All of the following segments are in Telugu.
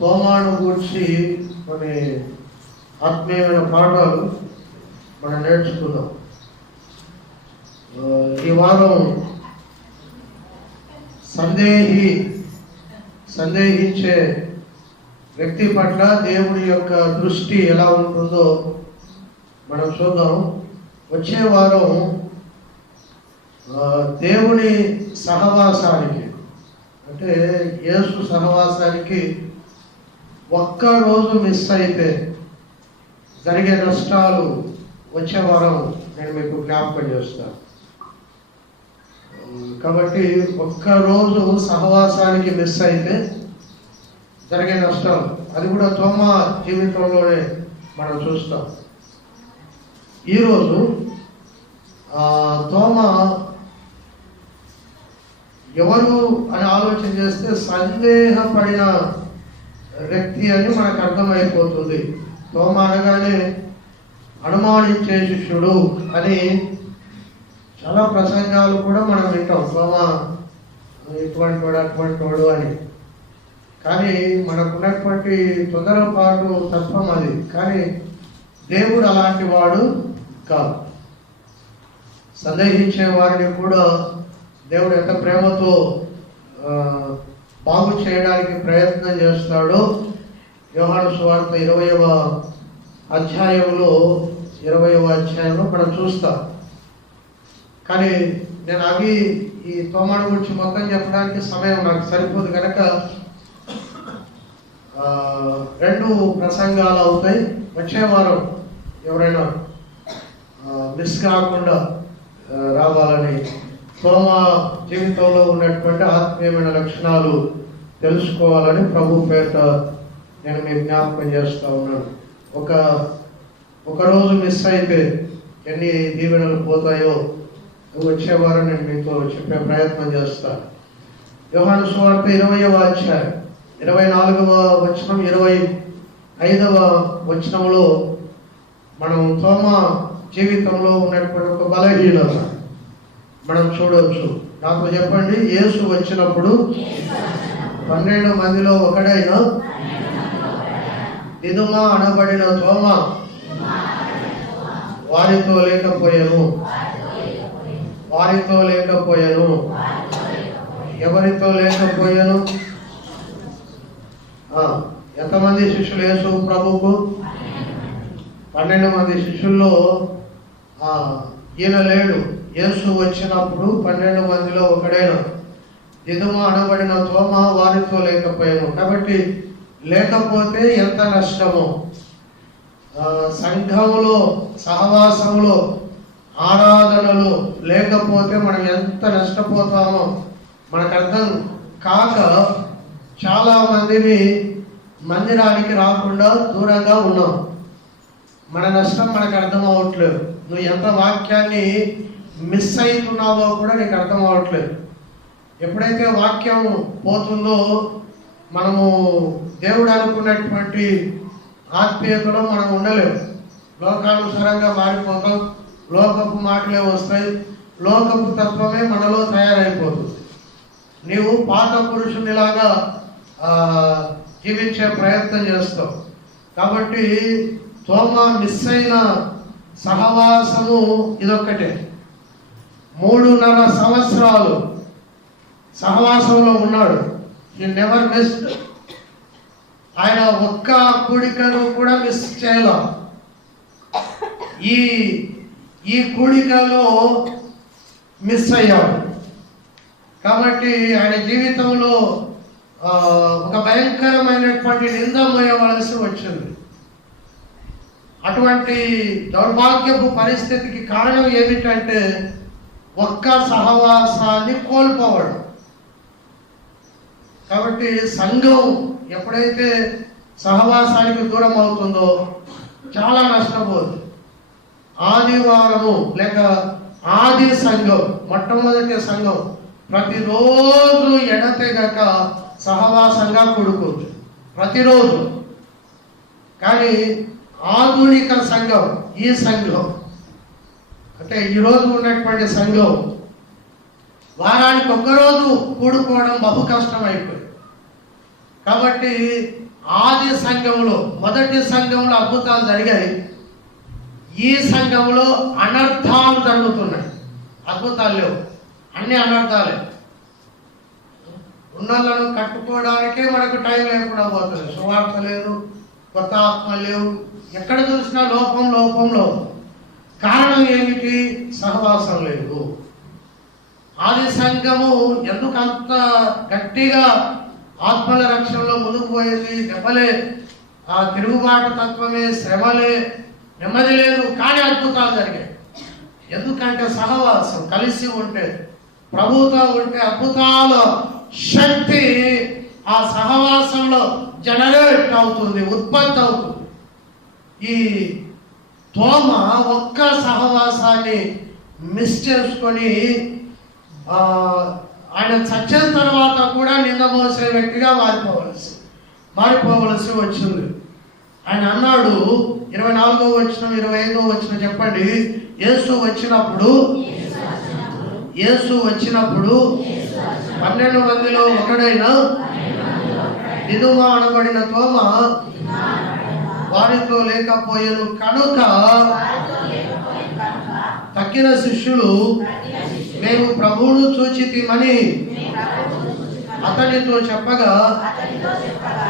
తోమాను గూర్చి కొన్ని ఆత్మీయమైన పాఠాలు మనం నేర్చుకుందాం. ఈ వారం సందేహించే వ్యక్తి పట్ల దేవుడి యొక్క దృష్టి ఎలా ఉంటుందో మనం చూద్దాం. వచ్చే వారం దేవుని సహవాసానికి, అంటే యేసు సహవాసానికి ఒక్కరోజు మిస్ అయితే జరిగే నష్టాలు వచ్చే వారం నేను మీకు జ్ఞాపకం చేస్తాను. కాబట్టి ఒక్కరోజు సహవాసానికి మిస్ అయితే జరిగే నష్టాలు, అది కూడా తోమా జీవితంలోనే మనం చూస్తాం. ఈరోజు తోమా ఎవరు అని ఆలోచన చేస్తే సందేహపడిన వ్యక్తి అని మనకు అర్థమైపోతుంది. తోమా అనగానే అనుమానించే శిష్యుడు అని చాలా ప్రసంగాలు కూడా మనం వింటాం. తోమా ఇటువంటి వాడు అటువంటి వాడు అని. కానీ మనకున్నటువంటి తొందరపాటు తత్వం అది. కానీ దేవుడు అలాంటి వాడు కాదు. సందేహించే వారిని కూడా దేవుడు ఎంత ప్రేమతో బాగు చేయడానికి ప్రయత్నం చేస్తాడో యోహాను సువార్త 20వ అధ్యాయంలో మనం చూస్తాం. కానీ నేను ఈ తోమాను గురించి మొత్తం చెప్పడానికి సమయం నాకు సరిపోదు కనుక 2 ప్రసంగాలు అవుతాయి. వచ్చే వారం ఎవరైనా మిస్ కాకుండా రావాలని, తోమా జీవితంలో ఉన్నటువంటి ఆత్మీయమైన లక్షణాలు తెలుసుకోవాలని ప్రభు పేట నేను మీకు జ్ఞాపకం చేస్తూ ఉన్నాను. ఒకరోజు మిస్ అయితే ఎన్ని దీవెనలు పోతాయో వచ్చే వారం నేను మీతో చెప్పే ప్రయత్నం చేస్తాను. యోహాను సువార్త 20వ అధ్యాయం 24వ వచనం 25వ వచనంలో మనం తోమా జీవితంలో ఉన్నటువంటి ఒక బలహీనత మనం చూడవచ్చు. నాతో చెప్పండి. యేసు వచ్చినప్పుడు 12 మందిలో ఒకడైన దిదుమా అనబడిన తోమా వారితో లేకపోయాను. ఎవరితో లేకపోయాను? ఎంతమంది శిష్యులు యేసు ప్రభువుకు? 12 మంది శిష్యుల్లో ఈయన లేడు. యేసు వచ్చినప్పుడు 12 మందిలో ఒకడైన దిదుమా అనబడిన తోమా వారితో లేకపోయాను. కాబట్టి లేకపోతే ఎంత నష్టమో, సంఘములో సహవాసంలో ఆరాధనలు లేకపోతే మనం ఎంత నష్టపోతామో మనకు అర్థం కాక చాలా మందిని మందిరానికి రాకుండా దూరంగా ఉన్నాం. మన నష్టం మనకు అర్థం అవ్వట్లేదు. నువ్వు ఎంత వాక్యాన్ని మిస్ అవుతున్నావో కూడా నీకు అర్థం అవ్వట్లేదు. ఎప్పుడైతే వాక్యం పోతుందో మనము దేవుడు అనుకున్నటువంటి ఆత్మీయతలో మనం ఉండలేము. లోకానుసారంగా మారిపోతాం. లోకపు మాటలే వస్తాయి. లోకపు తత్వమే మనలో తయారైపోతుంది. నీవు పాత పురుషునిలాగా జీవించే ప్రయత్నం చేస్తావు. కాబట్టి తోమా మిస్ అయిన సహవాసము ఇదొక్కటే. 3.5 సంవత్సరాలు సహవాసంలో ఉన్నాడు. హి నెవర్ మిస్డ్. ఆయన ఒక్క కూడికను కూడా మిస్ చేయలే. ఈ కూడికలో మిస్ అయ్యాడు. కాబట్టి ఆయన జీవితంలో ఒక భయంకరమైనటువంటి నింద మోయవలసి వచ్చింది. అటువంటి దౌర్భాగ్యపు పరిస్థితికి కారణం ఏమిటంటే ఒక్క సహవాసాన్ని కోల్పోవడం. కాబట్టి సంఘం ఎప్పుడైతే సహవాసానికి దూరం అవుతుందో చాలా నష్టపోతుంది. ఆదివారము లేక ఆది సంఘం, మొట్టమొదటి సంఘం ప్రతిరోజు ఎడతెగక సహవాసంగా కూడుకోవచ్చు, ప్రతిరోజు. కానీ ఆధునిక సంఘం, ఈ సంఘం అంటే ఈరోజు ఉన్నటువంటి సంఘం వారానికి ఒక్కరోజు కూడుకోవడం బహు కష్టమైపోయింది. కాబట్టి ఆది సంఘంలో, మొదటి సంఘంలో అద్భుతాలు జరిగాయి. ఈ సంఘంలో అనర్థాలు జరుగుతున్నాయి. అద్భుతాలు లేవు, అన్ని అనర్థాలే. ఉన్నలను కట్టుకోవడానికే మనకు టైం లేకుండా పోతుంది. సువార్త లేదు, కొత్త ఆత్మ లేవు, ఎక్కడ చూసినా లోపం లోపంలో. కారణం ఏమిటి? సహవాసం లేదు. ఆది సంఘము ఎందుకు అంత గట్టిగా ఆత్మల రక్షణలో ముందుకు పోయేది? దెబ్బలే, ఆ తిరుగుబాటు తత్వమే, శ్రమలే, నెమ్మది లేదు, కానీ అద్భుతాలు జరిగాయి. ఎందుకంటే సహవాసం, కలిసి ఉంటే, ప్రభుతో ఉంటే అద్భుతాల శక్తి ఆ సహవాసంలో జనరేట్ అవుతుంది, ఉత్పత్తి అవుతుంది. ఈ తోమ ఒక్క సహవాసాన్ని మిస్ చేసుకొని ఆయన చచ్చిన తర్వాత కూడా నింద మోసే వ్యక్తిగా మారిపోవలసి వచ్చింది. ఆయన అన్నాడు, 24వ వచనం 25వ వచనం చెప్పండి. యేసు వచ్చినప్పుడు 12 మందిలో ఒకడైన దిదుమ అనబడిన తోమ వారితో లేకపోయాను కనుక తక్కిన శిష్యులు మేము ప్రభువును చూచితిమని అతనితో చెప్పగా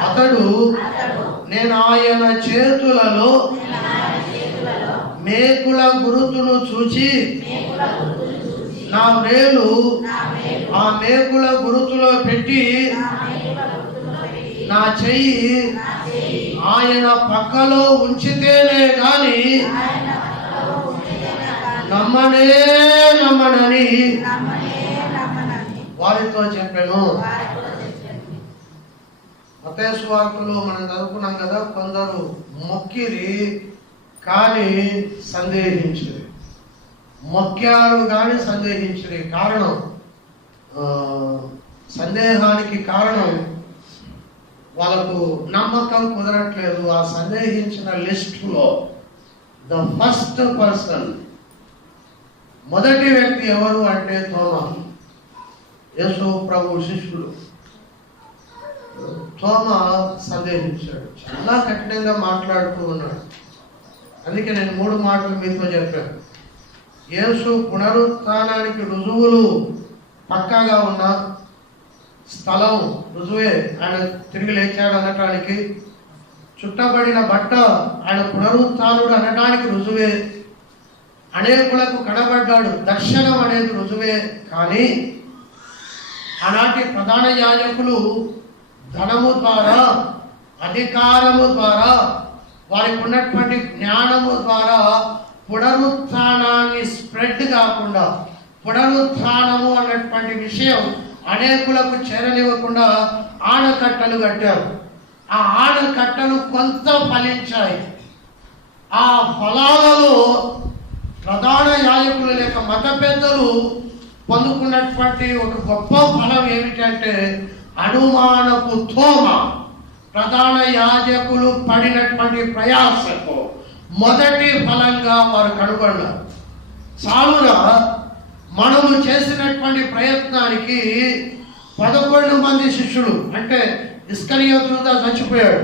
అతడు నేను ఆయన చేతులలో మేకుల గురుతును చూచి నా వేలు ఆ మేకుల గురుతులో పెట్టి నా చెయ్యి ఆయన పక్కలో ఉంచితేనే గాని నమ్మనని వారితో చెప్పాను. మత్తయి సువార్తలో మనం చదువుకున్నాం కదా, కొందరు మొక్కిరి కానీ సందేహించరు, మొక్కారు కానీ సందేహించరు. కారణం, సందేహానికి కారణం వాళ్ళకు నమ్మకం కుదరట్లేదు. ఆ సందేహించిన లిస్టులో ద ఫస్ట్ పర్సన్, మొదటి వ్యక్తి ఎవరు అంటే తోమ, యేసు ప్రభు శిష్యుడు. తోమ సందేహించాడు, చాలా కఠినంగా మాట్లాడుతూ ఉన్నాడు. అందుకే నేను 3 మాటలు మీతో చెప్పాను. యేసు పునరుత్థానానికి రుజువులు పక్కాగా ఉన్న స్థలం రుజువే, ఆయన తిరిగి లేచాడు అనటానికి. చుట్టబడిన బట్ట ఆయన పునరుత్థానుడు అనటానికి రుజువే. అనేకులకు కనబడ్డాడు, దర్శనం అనేది రుజువే. కానీ ఆనాటి ప్రధాన యాజకులు ధనము ద్వారా, అధికారము ద్వారా, వారికి ఉన్నటువంటి జ్ఞానము ద్వారా పునరుత్థానాన్ని స్ప్రెడ్ కాకుండా, పునరుత్థానము అన్నటువంటి విషయం అనేకులకు చేరనివ్వకుండా ఆనకట్టలు కట్టారు. ఆ ఆనకట్టలు కొంత ఫలించాయి. ఆ ఫలాలలో ప్రధాన యాజకులు లేక మత పెద్దలు పొందుకున్నటువంటి ఒక గొప్ప ఫలం ఏమిటంటే అనుమానపు తోమ. ప్రధాన యాజకులు పడినటువంటి ప్రయాసకు మొదటి ఫలంగా వారు కనుగొన్నారు. చాలునా మనము చేసినటువంటి ప్రయత్నానికి 11 మంది శిష్యులు, అంటే ఇస్కరియోతు చచ్చిపోయాడు,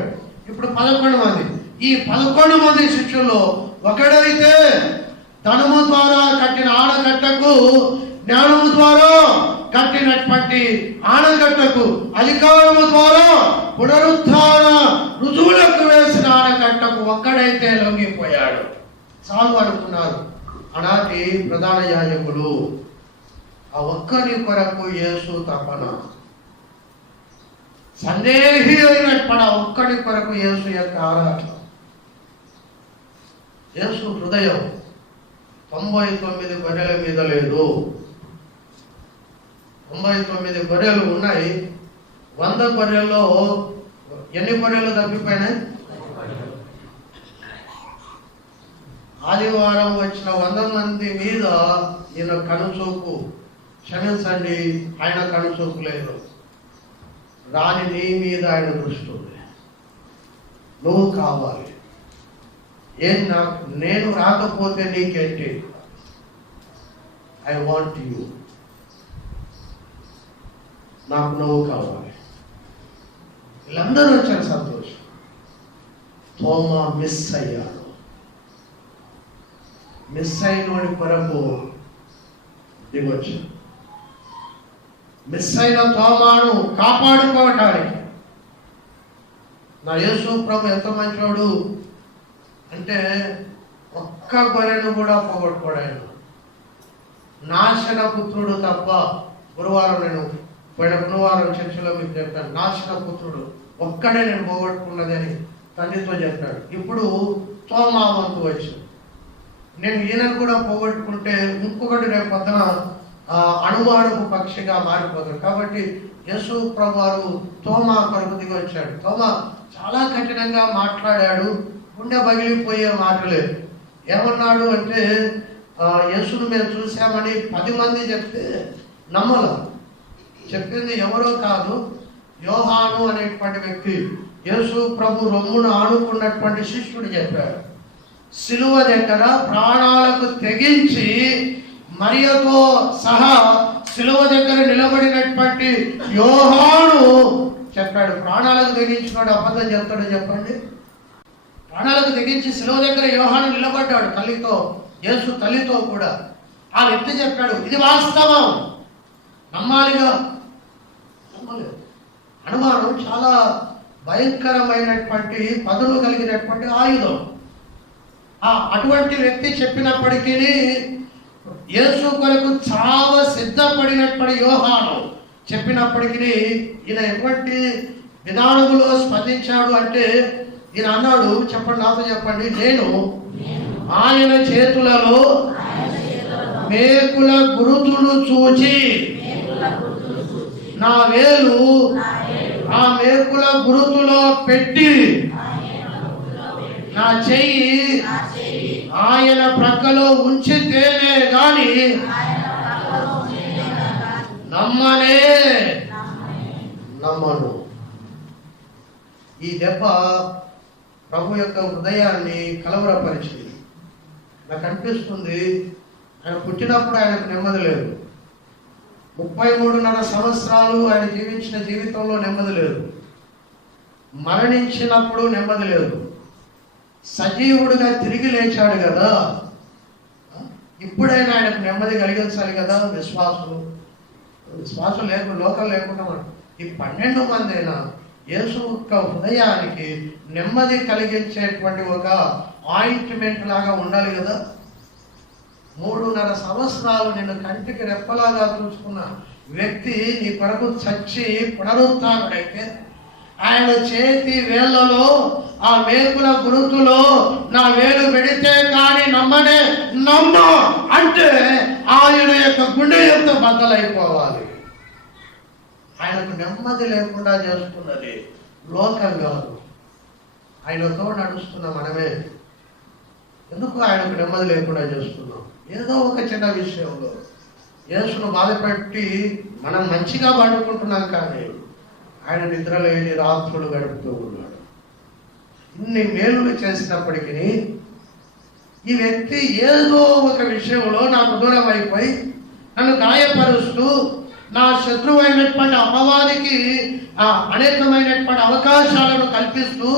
ఇప్పుడు 11 మంది. ఈ 11 మంది శిష్యుల్లో ఒకడైతే ధనము ద్వారా కట్టిన ఆనకట్టకు, జ్ఞానము ద్వారా కట్టినటువంటి ఆనకట్టకు, అధికారము ద్వారా పునరుత్థాన రుజువులకు వేసిన ఆనకట్టకు ఒక్కడైతే లొంగిపోయాడు. చాలు అనుకున్నారు ఆనాటి ప్రధాన యాజకులు. ఆ ఒక్కరి కొరకు యేసు తపన, సందేహి అయినప్పుడు ఆ ఒక్కడి కొరకు యేసు యొక్క ఆరాటం. యేసు హృదయం 99 గొర్రెల మీద లేదు. 99 గొర్రెలు ఉన్నాయి. 100 గొర్రెల్లో ఎన్ని గొర్రెలు తప్పిపోయినాయి? ఆదివారం వచ్చిన 100 మంది మీద ఈయన కనుచూపు, క్షమించండి, ఆయన కనుచూపు లేదు. రాని నీ మీద ఆయన దృష్టి ఉంది. నువ్వు కావాలి. నేను రాకపోతే నీకేంటి? I want you. నాకు నువ్వు కావాలి. వీళ్ళందరూ వచ్చారు, సంతోషం. తోమా మిస్ అయ్యాడు. మిస్ అయినోడి కొరకు దిగొచ్చు. మిస్ అయిన తోమాను కాపాడుకోవటానికి నా యేసు ప్రభు ఎంత మంచోడు అంటే ఒక్క గొర్రెను కూడా పోగొట్టుకోడాయన. నాశన పుత్రుడు తప్ప, గురువారం నేను పోయిన గురువారం చర్చలో మీకు చెప్పాను, నాశన పుత్రుడు ఒక్కడే నేను పోగొట్టుకున్నది అని తండ్రితో చెప్పాడు. ఇప్పుడు తోమా వంతు వచ్చింది. నేను ఈయనను కూడా పోగొట్టుకుంటే ఇంకొకటి రేపు పొద్దున అణువాడుపు పక్షిగా మారిపోతాడు. కాబట్టి యేసు ప్రభు వారు తోమా కొరకు దిగి వచ్చాడు. తోమా చాలా కఠినంగా మాట్లాడాడు. గుండె పగిలిపోయే మాటలే. ఏమన్నాడు అంటే, యేసును మేము చూసామని 10 మంది చెప్తే నమ్మల. చెప్పింది ఎవరో కాదు, యోహాను అనేటువంటి వ్యక్తి, యేసు ప్రభు రొమ్మును ఆనుకున్నటువంటి శిష్యుడు చెప్పాడు. సిలువ దగ్గర ప్రాణాలకు తెగించి మరియతో సహా సిలువ దగ్గర నిలబడినటువంటి యోహాను చెప్పాడు. ప్రాణాలకు తెగించినాడు అబద్ధం చెప్తాడు చెప్పండి? ప్రాణాలకు తెగించి సిలువ దగ్గర యోహాను నిలబడ్డాడు తల్లితో, యేసు తల్లితో కూడా. ఆ వ్యక్తి చెప్పాడు, ఇది వాస్తవం, నమ్మాలిగా. నమ్మలేదు. అనుమానం చాలా భయంకరమైనటువంటి పదులు కలిగినటువంటి ఆయుధం. అటువంటి వ్యక్తి చెప్పినప్పటికీ యేసు కొరకు చావ సిద్ధపడినటువంటి యోహాను చెప్పినప్పటికీ ఈయన ఎటువంటి విధానములో స్పందించాడు అంటే, ఈయన అన్నాడు, చెప్పండి, నాతో చెప్పండి, నేను ఆయన చేతులలో మేకుల గురుతులు చూచి నా వేలు ఆ మేకుల గురుతులో పెట్టి నా చెయ్యి ఆయన ప్రక్కలో ఉంచితేనే గాని నమ్మను. ఈ దెబ్బ ప్రభు యొక్క హృదయాన్ని కలవరపరిచింది. నాకు అనిపిస్తుంది, ఆయన పుట్టినప్పుడు ఆయనకు నెమ్మది లేదు. 33.5 సంవత్సరాలు ఆయన జీవించిన జీవితంలో నెమ్మది లేదు. మరణించినప్పుడు నెమ్మది లేదు. సజీవుడిగా తిరిగి లేచాడు కదా, ఇప్పుడైనా ఆయనకు నెమ్మది కలిగించాలి కదా. విశ్వాసం లేకుండా, లోకం లేకుండా ఈ 12 మంది అయినా యేసు యొక్క హృదయానికి నెమ్మది కలిగించేటువంటి ఒక ఆయింట్మెంట్ లాగా ఉండాలి కదా. 3.5 సంవత్సరాలు నిన్ను కంటికి రెప్పలాగా చూసుకున్న వ్యక్తి నీ కొరకు చచ్చి పునరుత్థానుడైతే ఆయన చేతి వేళ్లలో ఆ మేకుల గురుతులో నా వేలు పెడితే కానీ నమ్మ అంటే ఆయన యొక్క గుండె ఎంత బద్దలైపోవాలి. ఆయనకు నెమ్మది లేకుండా చేస్తున్నది లోకం కాదు, ఆయనతో నడుస్తున్న మనమే. ఎందుకు ఆయనకు నెమ్మది లేకుండా చేస్తున్నాం? ఏదో ఒక చిన్న విషయంలో యేసును బాధపెట్టి మనం మంచిగా పడుకుంటున్నాం, కానీ ఆయన నిద్రలేని రాత్రులు గడుపుతూ ఉన్నాడు. ఇన్ని మేలులు చేసినప్పటికీ ఈ వ్యక్తి ఏదో ఒక విషయంలో నాకు దూరం అయిపోయి నన్ను గాయపరుస్తూ నా శత్రువు అయినటువంటి అపవాదికి అనేకమైనటువంటి అవకాశాలను కల్పిస్తూ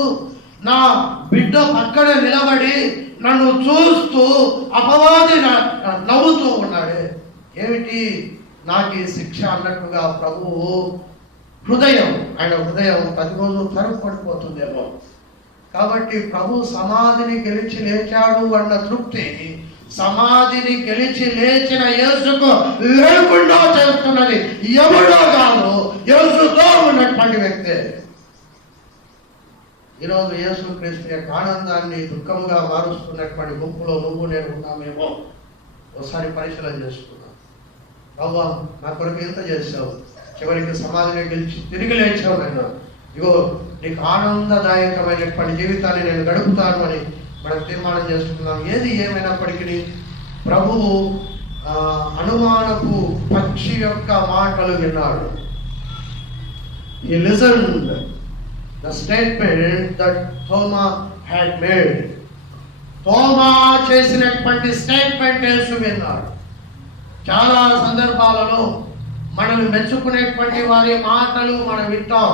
నా బిడ్డ పక్కన నిలబడి నన్ను చూస్తూ అపవాది నవ్వుతూ ఉన్నాడే. ఏమిటి నాకు ఈ శిక్ష అన్నట్టుగా ప్రభువు ఆయన హృదయం ప్రతిరోజు తరుపడిపోతుందేమో. కాబట్టి ప్రభు సమాధిని గెలిచి లేచాడు అన్న తృప్తి సమాధిని గెలిచి లేచిన యేసుకు లేకుండా చేస్తున్నది ఎవడో కాదు, యేసుతో ఉన్నటువంటి వ్యక్తే. ఈరోజు యేసు క్రీస్తు యొక్క ఆనందాన్ని దుఃఖంగా మారుస్తున్నటువంటి గుంపులో నువ్వు నేను ఉన్నామేమో. ఒకసారి పరిశీలన చేసుకున్నాం. ప్రభు నా కొరకు ఎంత చేశావు, చివరికి సమాధిని గెలిచి తిరిగి లేచావు, నేను ఇగో నీకు ఆనందదాయకమైనటువంటి జీవితాన్ని నేను గడుపుతాను అని మనం తీర్మానం చేసుకున్నాం. ఏది ఏమైనప్పటికీ ప్రభువు అనుమానపు పక్షి యొక్క మాటలు విన్నాడు. He listened the statement that Thoma had made. తోమా చేసినటువంటి స్టేట్మెంట్ యేసు విన్నాడు. చాలా సందర్భాలలో మనల్ని మెచ్చుకునేటువంటి వారి మాటలు మనం వింటాం.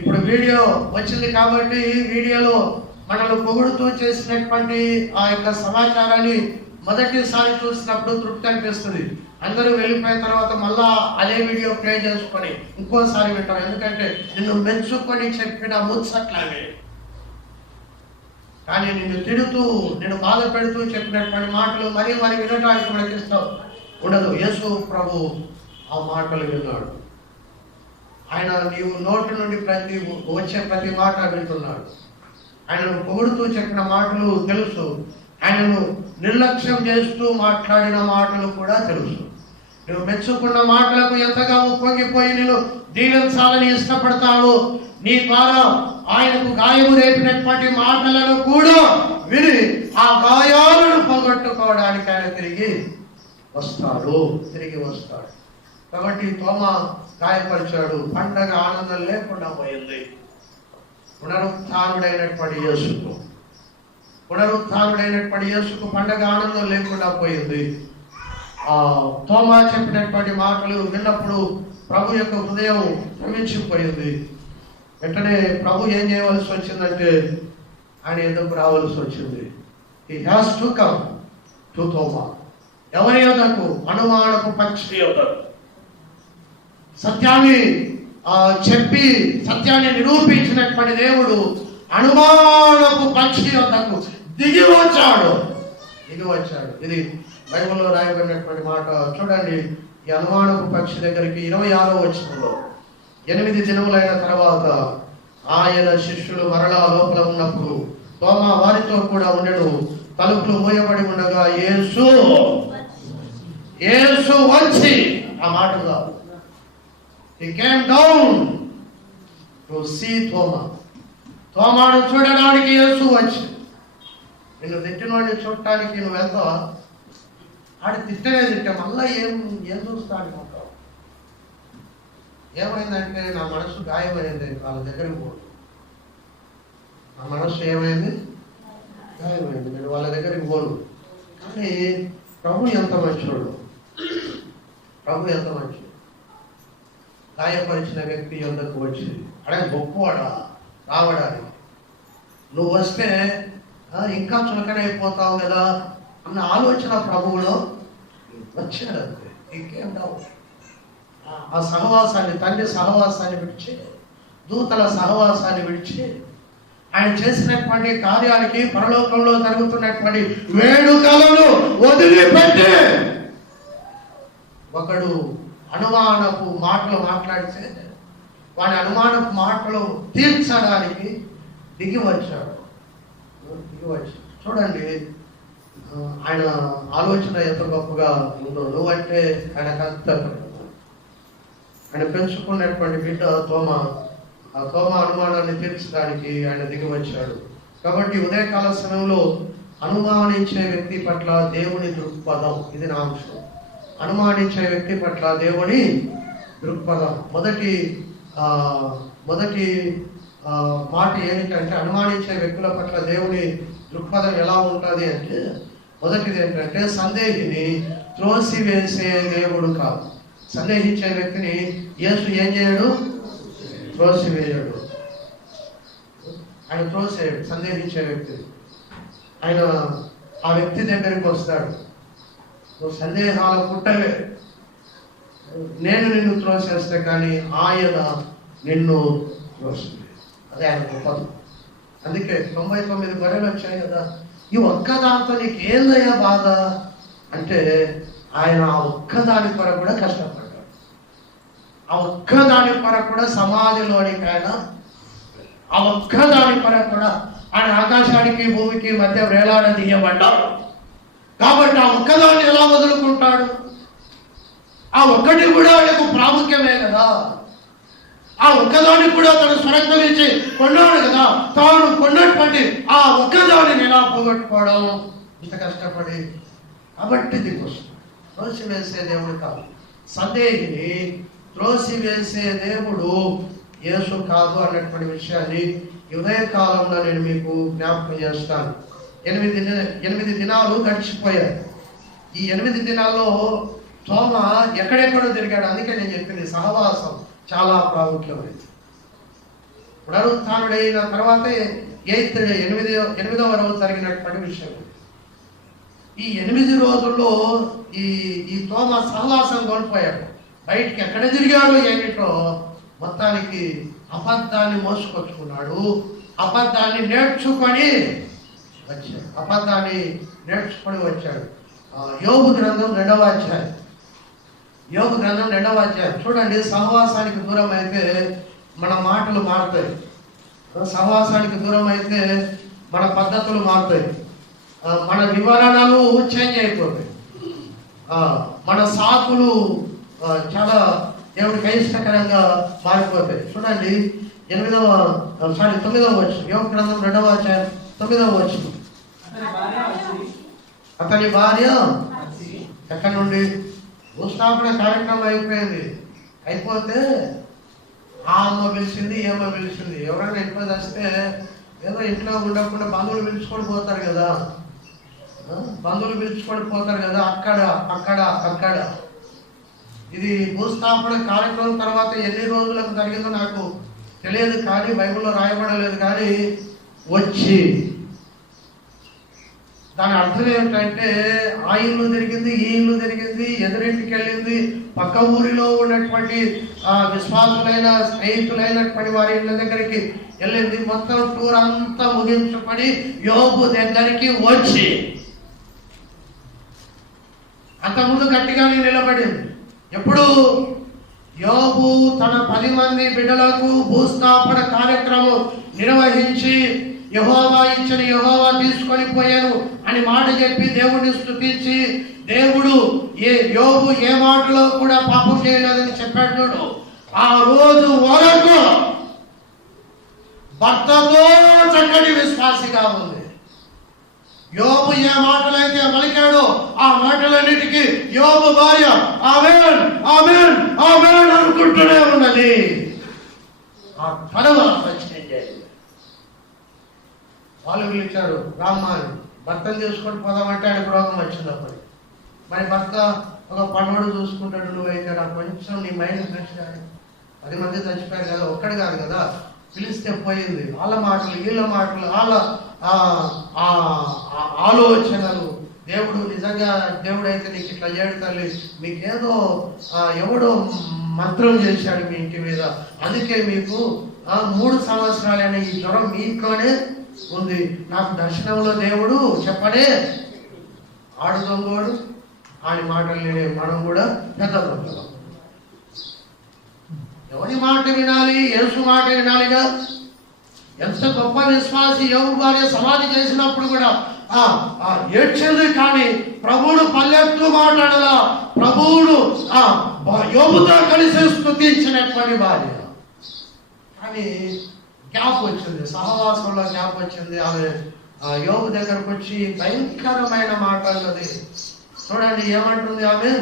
ఇప్పుడు వీడియో వచ్చింది కాబట్టి వీడియోలో మనల్ని పొగుడుతూ చేసినటువంటి ఆ యొక్క సమాచారాన్ని మొదటిసారి చూసినప్పుడు తృప్తి అనిపిస్తుంది. అందరూ వెళ్ళిపోయిన తర్వాత మళ్ళా అదే వీడియో ప్లే చేసుకొని ఇంకోసారి వింటాం. ఎందుకంటే నిన్ను మెచ్చుకొని చెప్పిన ముచ్చట్లాగే, కానీ నిన్ను తిడుతూ నిన్ను బాధ పెడుతూ చెప్పినటువంటి మాటలు మరి వినటానికి మనకి ఇష్టం ఉండదు. యేసు ప్రభు ఆ మాటలు విన్నాడు. ఆయన నీవు నోటి నుండి వచ్చే ప్రతి మాట వింటున్నాడు. ఆయనను పొగుడుతూ చెప్పిన మాటలు తెలుసు, ఆయనను నిర్లక్ష్యం చేస్తూ మాట్లాడిన మాటలు కూడా తెలుసు. నువ్వు మెచ్చుకున్న మాటలకు ఎంతగా ఉప్పొంగిపోయి నేను దీవించాలని ఇష్టపడతావు. నీ ద్వారా ఆయనకు గాయము రేపినటువంటి మాటలను కూడా విని ఆ గాయాలను పోగొట్టుకోవడానికి ఆయన తిరిగి వస్తాడు. కాబట్టి తోమా గాయపరిచాడు. పండగ ఆనందం లేకుండా పోయింది. పునరుత్థానుడైనటువంటి యేసుకు పండగ ఆనందం లేకుండా పోయింది. తోమా చెప్పినటువంటి మాటలు విన్నప్పుడు ప్రభు యొక్క హృదయం భ్రమించిపోయింది. వెంటనే ప్రభు ఏం చేయవలసి వచ్చిందంటే ఆయన ఎదుకు రావాల్సి వచ్చింది. హి హ్యాస్ టు కమ్ టు తోమా. ఎవరి యొద్దకు? అనుమానపు పక్షి యొద్దకు. సత్యాన్ని చెప్పి సత్యాన్ని నిరూపించినటువంటి దేవుడు అనుమానపు పక్షి యొద్దకు దిగి వచ్చాడు. ఇది బైబిల్లో రాయబడినటువంటి మాట. చూడండి, ఈ అనుమానపు పక్షి దగ్గరికి 26వ వచనంలో 8 దినములైన తర్వాత ఆయన శిష్యులు మరలా లోపల ఉన్నప్పుడు తోమా వారితో కూడా ఉండెను. తలుపులు మూయబడి ఉండగా యేసు వచ్చి, ఆ మాటగా he came down to see Toma. తోమాను చూడడానికి యేసు వచ్చి. నిన్ను తిట్టినవాడిని చూడటానికి నువ్వు వెళ్తావా? ఆడు తిట్టే మళ్ళా ఏం చూస్తాడు అంటావు. ఏమైందంటే నా మనసు గాయమైంది, వాళ్ళ దగ్గరికి పోదు. నా మనసు ఏమైంది? గాయమైంది, నేను వాళ్ళ దగ్గరికి పోను. కానీ ప్రభు ఎంత మంచోడు. గాయపరిచిన వ్యక్తి యొద్దకు వచ్చి, అడే గొప్పవాడా రావడానికి, నువ్వు వస్తే ఇంకా చులకనైపోతావు కదా అన్న ఆలోచన ప్రభువులో వచ్చాడంతే. ఇంకేం డౌట్. ఆ సహవాసాన్ని, తండ్రి సహవాసాన్ని విడిచి, దూతల సహవాసాన్ని విడిచి, ఆయన చేసినటువంటి కార్యానికి, పరలోకంలో జరుగుతున్నటువంటి వేడుకలను వదిలిపెట్టి ఒకడు అనుమానపు మాటలు మాట్లాడితే వాడి అనుమానపు మాటలు తీర్చడానికి దిగి వచ్చాడు. చూడండి ఆయన ఆలోచన ఎంత గొప్పగా ఉందో. నువ్వంటే ఆయనకు అంత ఆయన పెంచుకున్నటువంటి బిడ్డ తోమా. ఆ తోమా అనుమానాన్ని తీర్చడానికి ఆయన దిగి వచ్చాడు. కాబట్టి ఉదయకాల సమయంలో అనుమానించే వ్యక్తి పట్ల దేవుని దృక్పథం, ఇది నా అంశం. అనుమానించే వ్యక్తి పట్ల దేవుని దృక్పథం. మొదటి మాట ఏంటంటే, అనుమానించే వ్యక్తుల పట్ల దేవుని దృక్పథం ఎలా ఉంటుంది అంటే, మొదటిది ఏంటంటే సందేహిని త్రోసివేసే దేవుడు కాదు. సందేహించే వ్యక్తిని యేసు ఏం చేయడు? త్రోసివేయడు. ఆయన త్రోసేయడు సందేహించే వ్యక్తిని. ఆయన ఆ వ్యక్తి దగ్గరికి వస్తాడు. నువ్వు సందేహాలు పుట్టవే, నేను నిన్ను త్రోసేస్తే కానీ ఆయన నిన్ను త్రోసివే. అదే ఆయన గొప్పది. అందుకే 99 గొర్రెలు వచ్చాయి కదా, ఈ ఒక్కదాంతో నీకు ఏందయ్యా బాధ అంటే, ఆయన ఆ ఒక్కదాని కొరకు కూడా కష్టపడ్డాడు. ఆ ఒక్కదాని కొరకు కూడా సమాధిలోనికి ఆయన, ఆ ఒక్కదాని కొరకు కూడా ఆయన ఆకాశానికి భూమికి మధ్య వేలాడదీయబడ్డాడు. కాబట్టి ఆ ఒక్కదాన్ని ఎలా వదులుకుంటాడు? ఆ ఒక్కటి కూడా ఆయనకు ప్రాముఖ్యమే కదా. ఆ ఒక్కదాన్ని కూడా తను స్వరత్వం ఇచ్చి కొన్నాడు కదా. తాను కొన్నటువంటి ఆ ఒక్కదానిని ఎలా పోగొట్టుకోవడం ఇంత కష్టపడి. కాబట్టి దీనికోసం త్రోసివేసే దేవుడు కాదు. సందేహిని త్రోసివేసే దేవుడు యేసు కాదు అన్నటువంటి విషయాన్ని ఉదయకాలంలో నేను మీకు జ్ఞాపకం చేస్తాను. 8 దినాలు గడిచిపోయాయి. ఈ 8 దినాల్లో తోమా ఎక్కడెక్కడో తిరిగాడు. అందుకే నేను చెప్పింది సహవాసం చాలా ప్రాముఖ్యమైనది. పునరుత్థానుడైన తర్వాత 8వ రోజు జరిగినటువంటి విషయం. ఈ 8 రోజుల్లో ఈ తోమ సహవాసం కోల్పోయాడు. బయటికి ఎక్కడ తిరిగాడు ఏమిటో మొత్తానికి అబద్ధాన్ని మోసుకొచ్చుకున్నాడు. అబద్ధాన్ని నేర్చుకొని వచ్చాడు. యోబు గ్రంథం 2వ అధ్యాయం. యోబు గ్రంథం 2వ అధ్యాయం చూడండి. సహవాసానికి దూరం అయితే మన మాటలు మారుతాయి. సహవాసానికి దూరం అయితే మన పద్ధతులు మారుతాయి. మన వివరణలు చేంజ్ అయిపోతాయి. మన సాకులు చాలా దేవుడికి అయిష్టకరంగా మారిపోతాయి. చూడండి 9వ వచనం. యోబు గ్రంథం 2వ అధ్యాయం 9వ వచనం. అతని భార్య ఎక్కడి నుండి? భూస్థాపన కార్యక్రమం అయిపోతే ఆ అమ్మ పిలిచింది, ఈ అమ్మ పిలిచింది. ఎవరైనా ఇంట్లో వస్తే ఏదో ఇంట్లో ఉండకుండా బంధువులు పిలుచుకొని పోతారు కదా. అక్కడ ఇది భూస్థాపన కార్యక్రమం తర్వాత ఎన్ని రోజులకు జరిగిందో నాకు తెలియదు, కానీ బైబిల్లో రాయబడలేదు. కానీ వచ్చి దాని అర్థం ఏమిటంటే ఆ ఇల్లు తిరిగింది, ఈ ఇల్లు తిరిగింది, ఎదురింటికి వెళ్ళింది, పక్క ఊరిలో ఉన్నటువంటి విశ్వాసులైన స్నేహితులైనటువంటి వారి ఇళ్ళ దగ్గరికి వెళ్ళింది. మొత్తం టూర్ అంతా ముగించుకొని యోబు దగ్గరికి వచ్చి అంతకుముందు గట్టిగానే నిలబడింది. ఎప్పుడు? యోబు తన 10 మంది బిడ్డలకు భూస్థాపన కార్యక్రమం నిర్వహించి యెహోవా ఇచ్చిన యెహోవా తీసుకొని పోయాను అని మాట చెప్పి దేవుడిని స్తుతించి, దేవుడు యోబు ఏ మాటలో కూడా పాపం చేయలేదని చెప్పాడు చూడు. ఆ రోజు వరకు భర్తతో చక్కటి విశ్వాసిగా ఉంది. యోబు ఏ మాటలైతే పలికాడో ఆ మాటలన్నిటికీ యోబు భార్య ఆమేన్ ఆమేన్ ఆమేన్ అనుకుంటూనే ఉన్నది. ఆ తర్వాత వాళ్ళు పిలిచారు, రామ్మాని భర్తను తీసుకొని పోదామంటే ఆయనకు రోగం వచ్చింది. అప్పుడు మరి భర్త ఒక పనోడు చూసుకుంటాడు, నువ్వైతే నాకు కొంచెం నీ మైండ్ ఫ్రెష్ కానీ 10 మంది చచ్చిపోయారు కదా, ఒక్కడు కాదు కదా, పిలిస్తే పోయింది. వాళ్ళ మాటలు వీళ్ళ మాటలు వాళ్ళ ఆలోచనలు. దేవుడు నిజంగా దేవుడైతే నీకు ఇట్లా చేయడు తల్లి, మీకేదో ఎవడో మంత్రం చేశాడు మీ ఇంటి మీద, అందుకే మీకు 3 సంవత్సరాలైన ఈ జ్వరం మీతోనే ఉంది. నాకు దర్శనంలో దేవుడు చెప్పడే ఆడు దొంగోడు, ఆడి మాటలు నేనే. మనం కూడా పెద్ద దొంగలం. ఎవరి మాట వినాలి? యేసు మాట వినాలిగా. ఎంత గొప్ప విశ్వాసి యోబు భార్య సమాధి చేసినప్పుడు కూడా ఏడ్చింది, కానీ ప్రభువును పల్లెత్తు మాట్లాడలా. ప్రభువును యోబుతో కలిసి స్తుతించినటువంటి భార్య. కానీ గ్యాప్ వచ్చింది, సహవాసంలో గ్యాప్ వచ్చింది. ఆమె యోబు దగ్గరకు వచ్చి భయంకరమైన మాట్లాడుతుంది. చూడండి ఏమంటుంది ఆమె.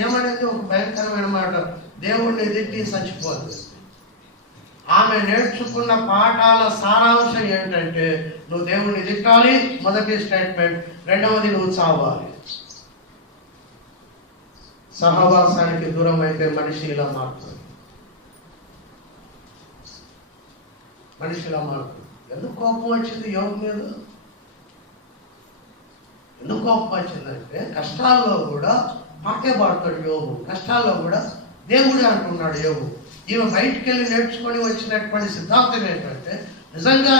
ఏమనేది ఒక భయంకరమైన మాట. దేవుణ్ణి తిట్టి చచ్చిపోతుంది. ఆమె నేర్చుకున్న పాఠాల సారాంశం ఏంటంటే నువ్వు దేవుణ్ణి తిట్టాలి, మొదటి స్టేట్మెంట్. రెండవది నువ్వు చావాలి. సహవాసానికి దూరం అయితే మనిషి ఇలా మారుతుంది. ఎందుకు కోపం వచ్చింది యోబు మీద? ఎందుకు కోపం వచ్చిందంటే కష్టాల్లో కూడా పాటే పాడతాడు యోబు. కష్టాల్లో కూడా దేవుడే అంటున్నాడు యోబు. ఈమె బయటికి వెళ్ళి నేర్చుకొని వచ్చినటువంటి సిద్ధాంతం ఏంటంటే నిజంగా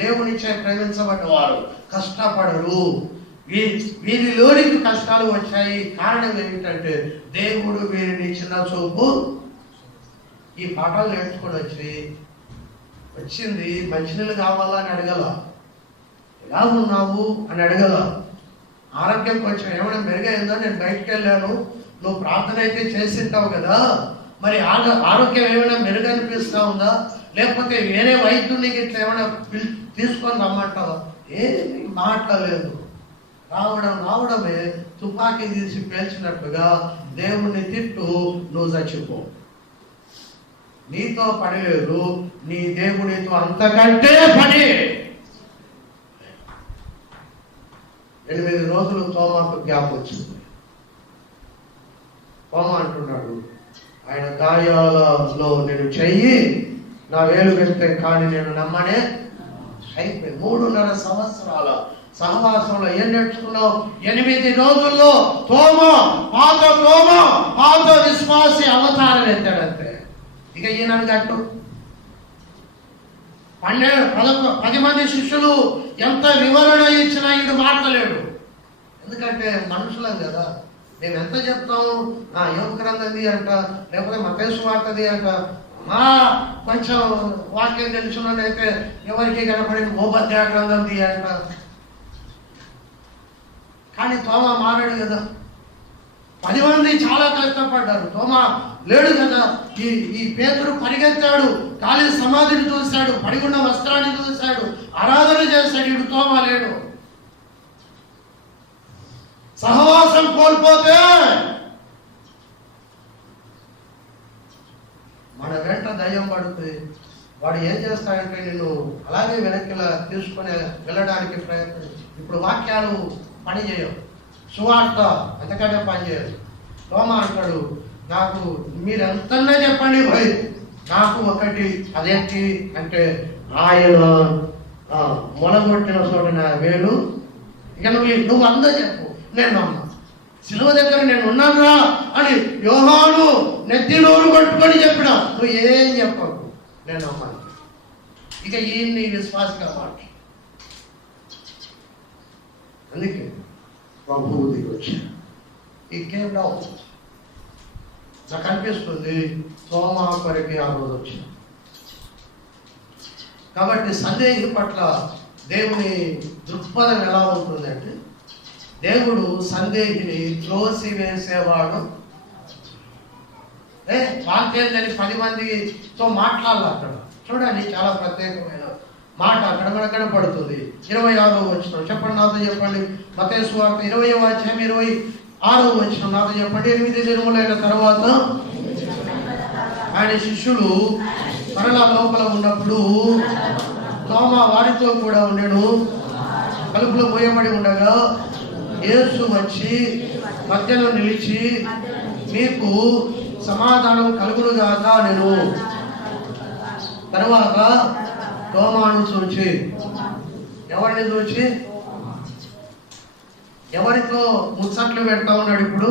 దేవునిచే ప్రేమించబడ్డ వారు కష్టపడరు. వీరిలోనికి కష్టాలు వచ్చాయి. కారణం ఏమిటంటే దేవుడు వీరిని చిన్న చూపు. ఈ పాఠాలు నేర్చుకొని వచ్చింది మంచినీళ్ళు కావాలా అని అడగల, ఎలా ఉన్నావు అని అడగల, ఆరోగ్యం కొంచెం ఏమైనా మెరుగైందో, నేను బయటకు వెళ్ళాను, నువ్వు ప్రార్థన అయితే చేసింటావు కదా, మరి ఆరోగ్యం ఏమైనా మెరుగనిపిస్తా ఉందా, లేకపోతే వేరే వైద్యునికి ఇట్లా ఏమైనా తీసుకొని రమ్మంటావా? ఏమి మాట్లాడలేదు. రావడమే తుపాకీ తీసి పేల్చినట్టుగా దేవుణ్ణి తిట్టు, నువ్వు చచ్చిపో. నీతో పని లేదు, నీ దేవునితో అంతకంటే పని. 8 రోజులు తోమాకు గ్యాప్ వచ్చింది. తోమా అంటున్నాడు, ఆయన గాయాలలో నేను చెయ్యి నా వేలు పెడితే కానీ నేను నమ్మనే. అయిపోయి 3.5 సంవత్సరాల సహవాసంలో ఏం నేర్చుకున్నావు? 8 రోజుల్లో పాత విశ్వాసి అవతారం ఎత్తాడంతే. ఇక ఈయన గట్టు 10 మంది శిష్యులు ఎంత వివరణ ఇచ్చినా ఈడు మాట్లాడలేడు. ఎందుకంటే మనుషులం కదా, మేము ఎంత చెప్తాము, యోగ గ్రంథది అంట, లేకపోతే మత్తయి సువార్తది అంట, కొంచెం వాక్యం తెలుసున్నైతే ఎవరికి కనపడిన ఉపధ్యాయ గ్రంథంది అంట. కానీ తోమా మారాడు కదా. 10 మంది చాలా కష్టపడ్డారు, తోమా లేడు కదా. ఈ పేతురు పరిగెత్తాడు, కాలి సమాధిని చూశాడు, పడిగున్న వస్త్రాన్ని చూశాడు, ఆరాధన చేశాడు. ఇడు తోమా లేడు. సహవాసం కోల్పోతే మన వెంట దయ్యం పడుతుంది. వాడు ఏం చేస్తాడంటే నిన్ను అలాగే వెనక్కిలా తీసుకొని వెళ్ళడానికి ప్రయత్నం. ఇప్పుడు వాక్యాలు పని చేయవు, సువార్త అంతకంటే పని చేయదు. తోమా అంటాడు, నాకు మీరు ఎంతనే చెప్పండి భయ్, నాకు ఒకటి అదేంటి అంటే ఆయన మొలగొట్టిన చోట నా వేలు. ఇక నువ్వు అందరూ చెప్పు, నేను నమ్మ. సిలువ దగ్గర నేను ఉన్నానురా అని యోహాను నెత్తి నోరు కొట్టుకొని చెప్పినా నువ్వు ఏం చెప్పకు, నేను నమ్మాను. ఇక ఈయన్ని విశ్వాసగా మాట. అందుకే ప్రభువు దిగి వచ్చాను. ఈ కేమ్ డౌన్. నాకు అనిపిస్తుంది తోమా కొరికి ఆ రోజు వచ్చింది. కాబట్టి సందేహి పట్ల దేవుని దృక్పథం ఎలా ఉంటుందంటే, దేవుడు సందేహిని త్రోసి వేసేవాడు. వాక్యాలని 10 మందితో మాట్లాడాలి. అక్కడ చూడండి, చాలా ప్రత్యేకమైన మాట అక్కడ మనకు కనపడుతుంది. 26వ వచనం చెప్పండి, నాతో చెప్పండి. మత్తయి సువార్త 20వ అధ్యాయం 26వ వచనం నాతో చెప్పండి. 8 దినములైన తర్వాత ఆయన శిష్యులు మరలా లోపల ఉన్నప్పుడు తోమా వారితో కూడా ఉండెను. తలుపులు మూయబడి ఉండగా యేసు వచ్చి మధ్యలో నిలిచి, మీకు సమాధానం కలుగునుగాక నేను. తర్వాత తోమాను చూచి, ఎవరిని చూచి ఎవరితో ముచ్చట్లు పెడతా ఉన్నాడు? ఇప్పుడు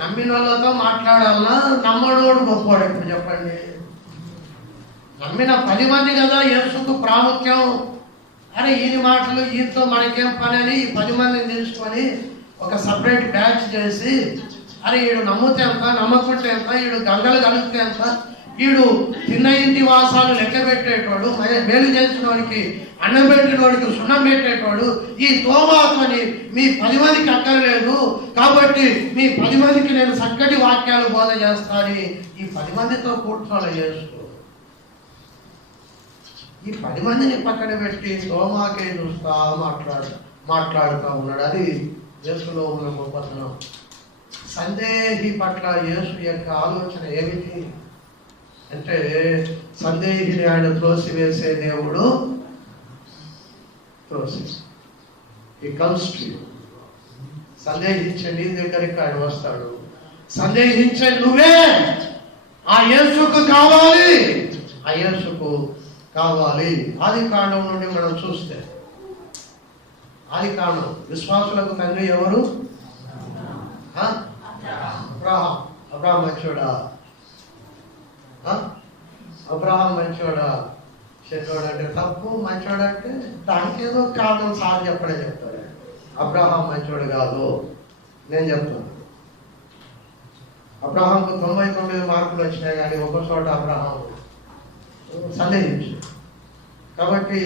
నమ్మిన వాళ్ళతో మాట్లాడాలన్నా నమ్మడోడు గొప్పవాడు? ఇప్పుడు చెప్పండి. నమ్మిన 10 మంది కదా యేసుకు ప్రాముఖ్యం. అరే ఈయన మాటలు ఈయనతో మనకేం పని అని 10 మందిని తీసుకొని ఒక సపరేట్ బ్యాచ్ చేసి, అరే ఈడు నమ్మితే ఎంత, నమ్మకుంటే ఎంత, ఈడు గంగలు కలిగితే ఎంత, ఈడు చిన్న ఇంటి వాసాలు లెక్క పెట్టేటోడు, మేలు చేసిన వాడికి అన్నం పెట్టిన వాడికి సున్నం పెట్టేటోడు, ఈ తోమాతోని మీ 10 మందికి అక్కర్లేదు కాబట్టి మీ 10 మందికి నేను చక్కటి వాక్యాలు బోధ చేస్తానని ఈ 10 మందితో కూర్చోలే చేసుకో. ఈ 10 మందిని పక్కన పెట్టి తోమాకే చూస్తా మాట్లాడుతూ ఉన్నాడు. అది యేసులో ఉన్న గొప్పతనం. సందేహి పట్ల యేసు యొక్క ఆలోచన ఏమిటి అంటే, సందేహిని ఆయన త్రోసివేసే దేవుడు సందేహించే నీ దగ్గరికి ఆయన వస్తాడు. సందేహించే నువ్వే ఆ యేసుకు కావాలి, ఆ యేసుకు కావాలి. ఆది కాండం నుండి మనం చూస్తే, ఆది కాండం విశ్వాసులకు తండ్రి ఎవరు? అబ్రహాం మంచోడా? అబ్రహాం మంచోడా? చెడ్డోడు అంటే తప్పు, మంచోడు అంటే దానికి ఏదో కారణం సార్ చెప్పడే చెప్తాడు. అబ్రహాం మంచోడు కాదు, నేను చెప్తాను. అబ్రహాంకు 99 మార్కులు వచ్చినాయి, కానీ ఒక చోట అబ్రహాం సందేహించాడు. కాబట్టి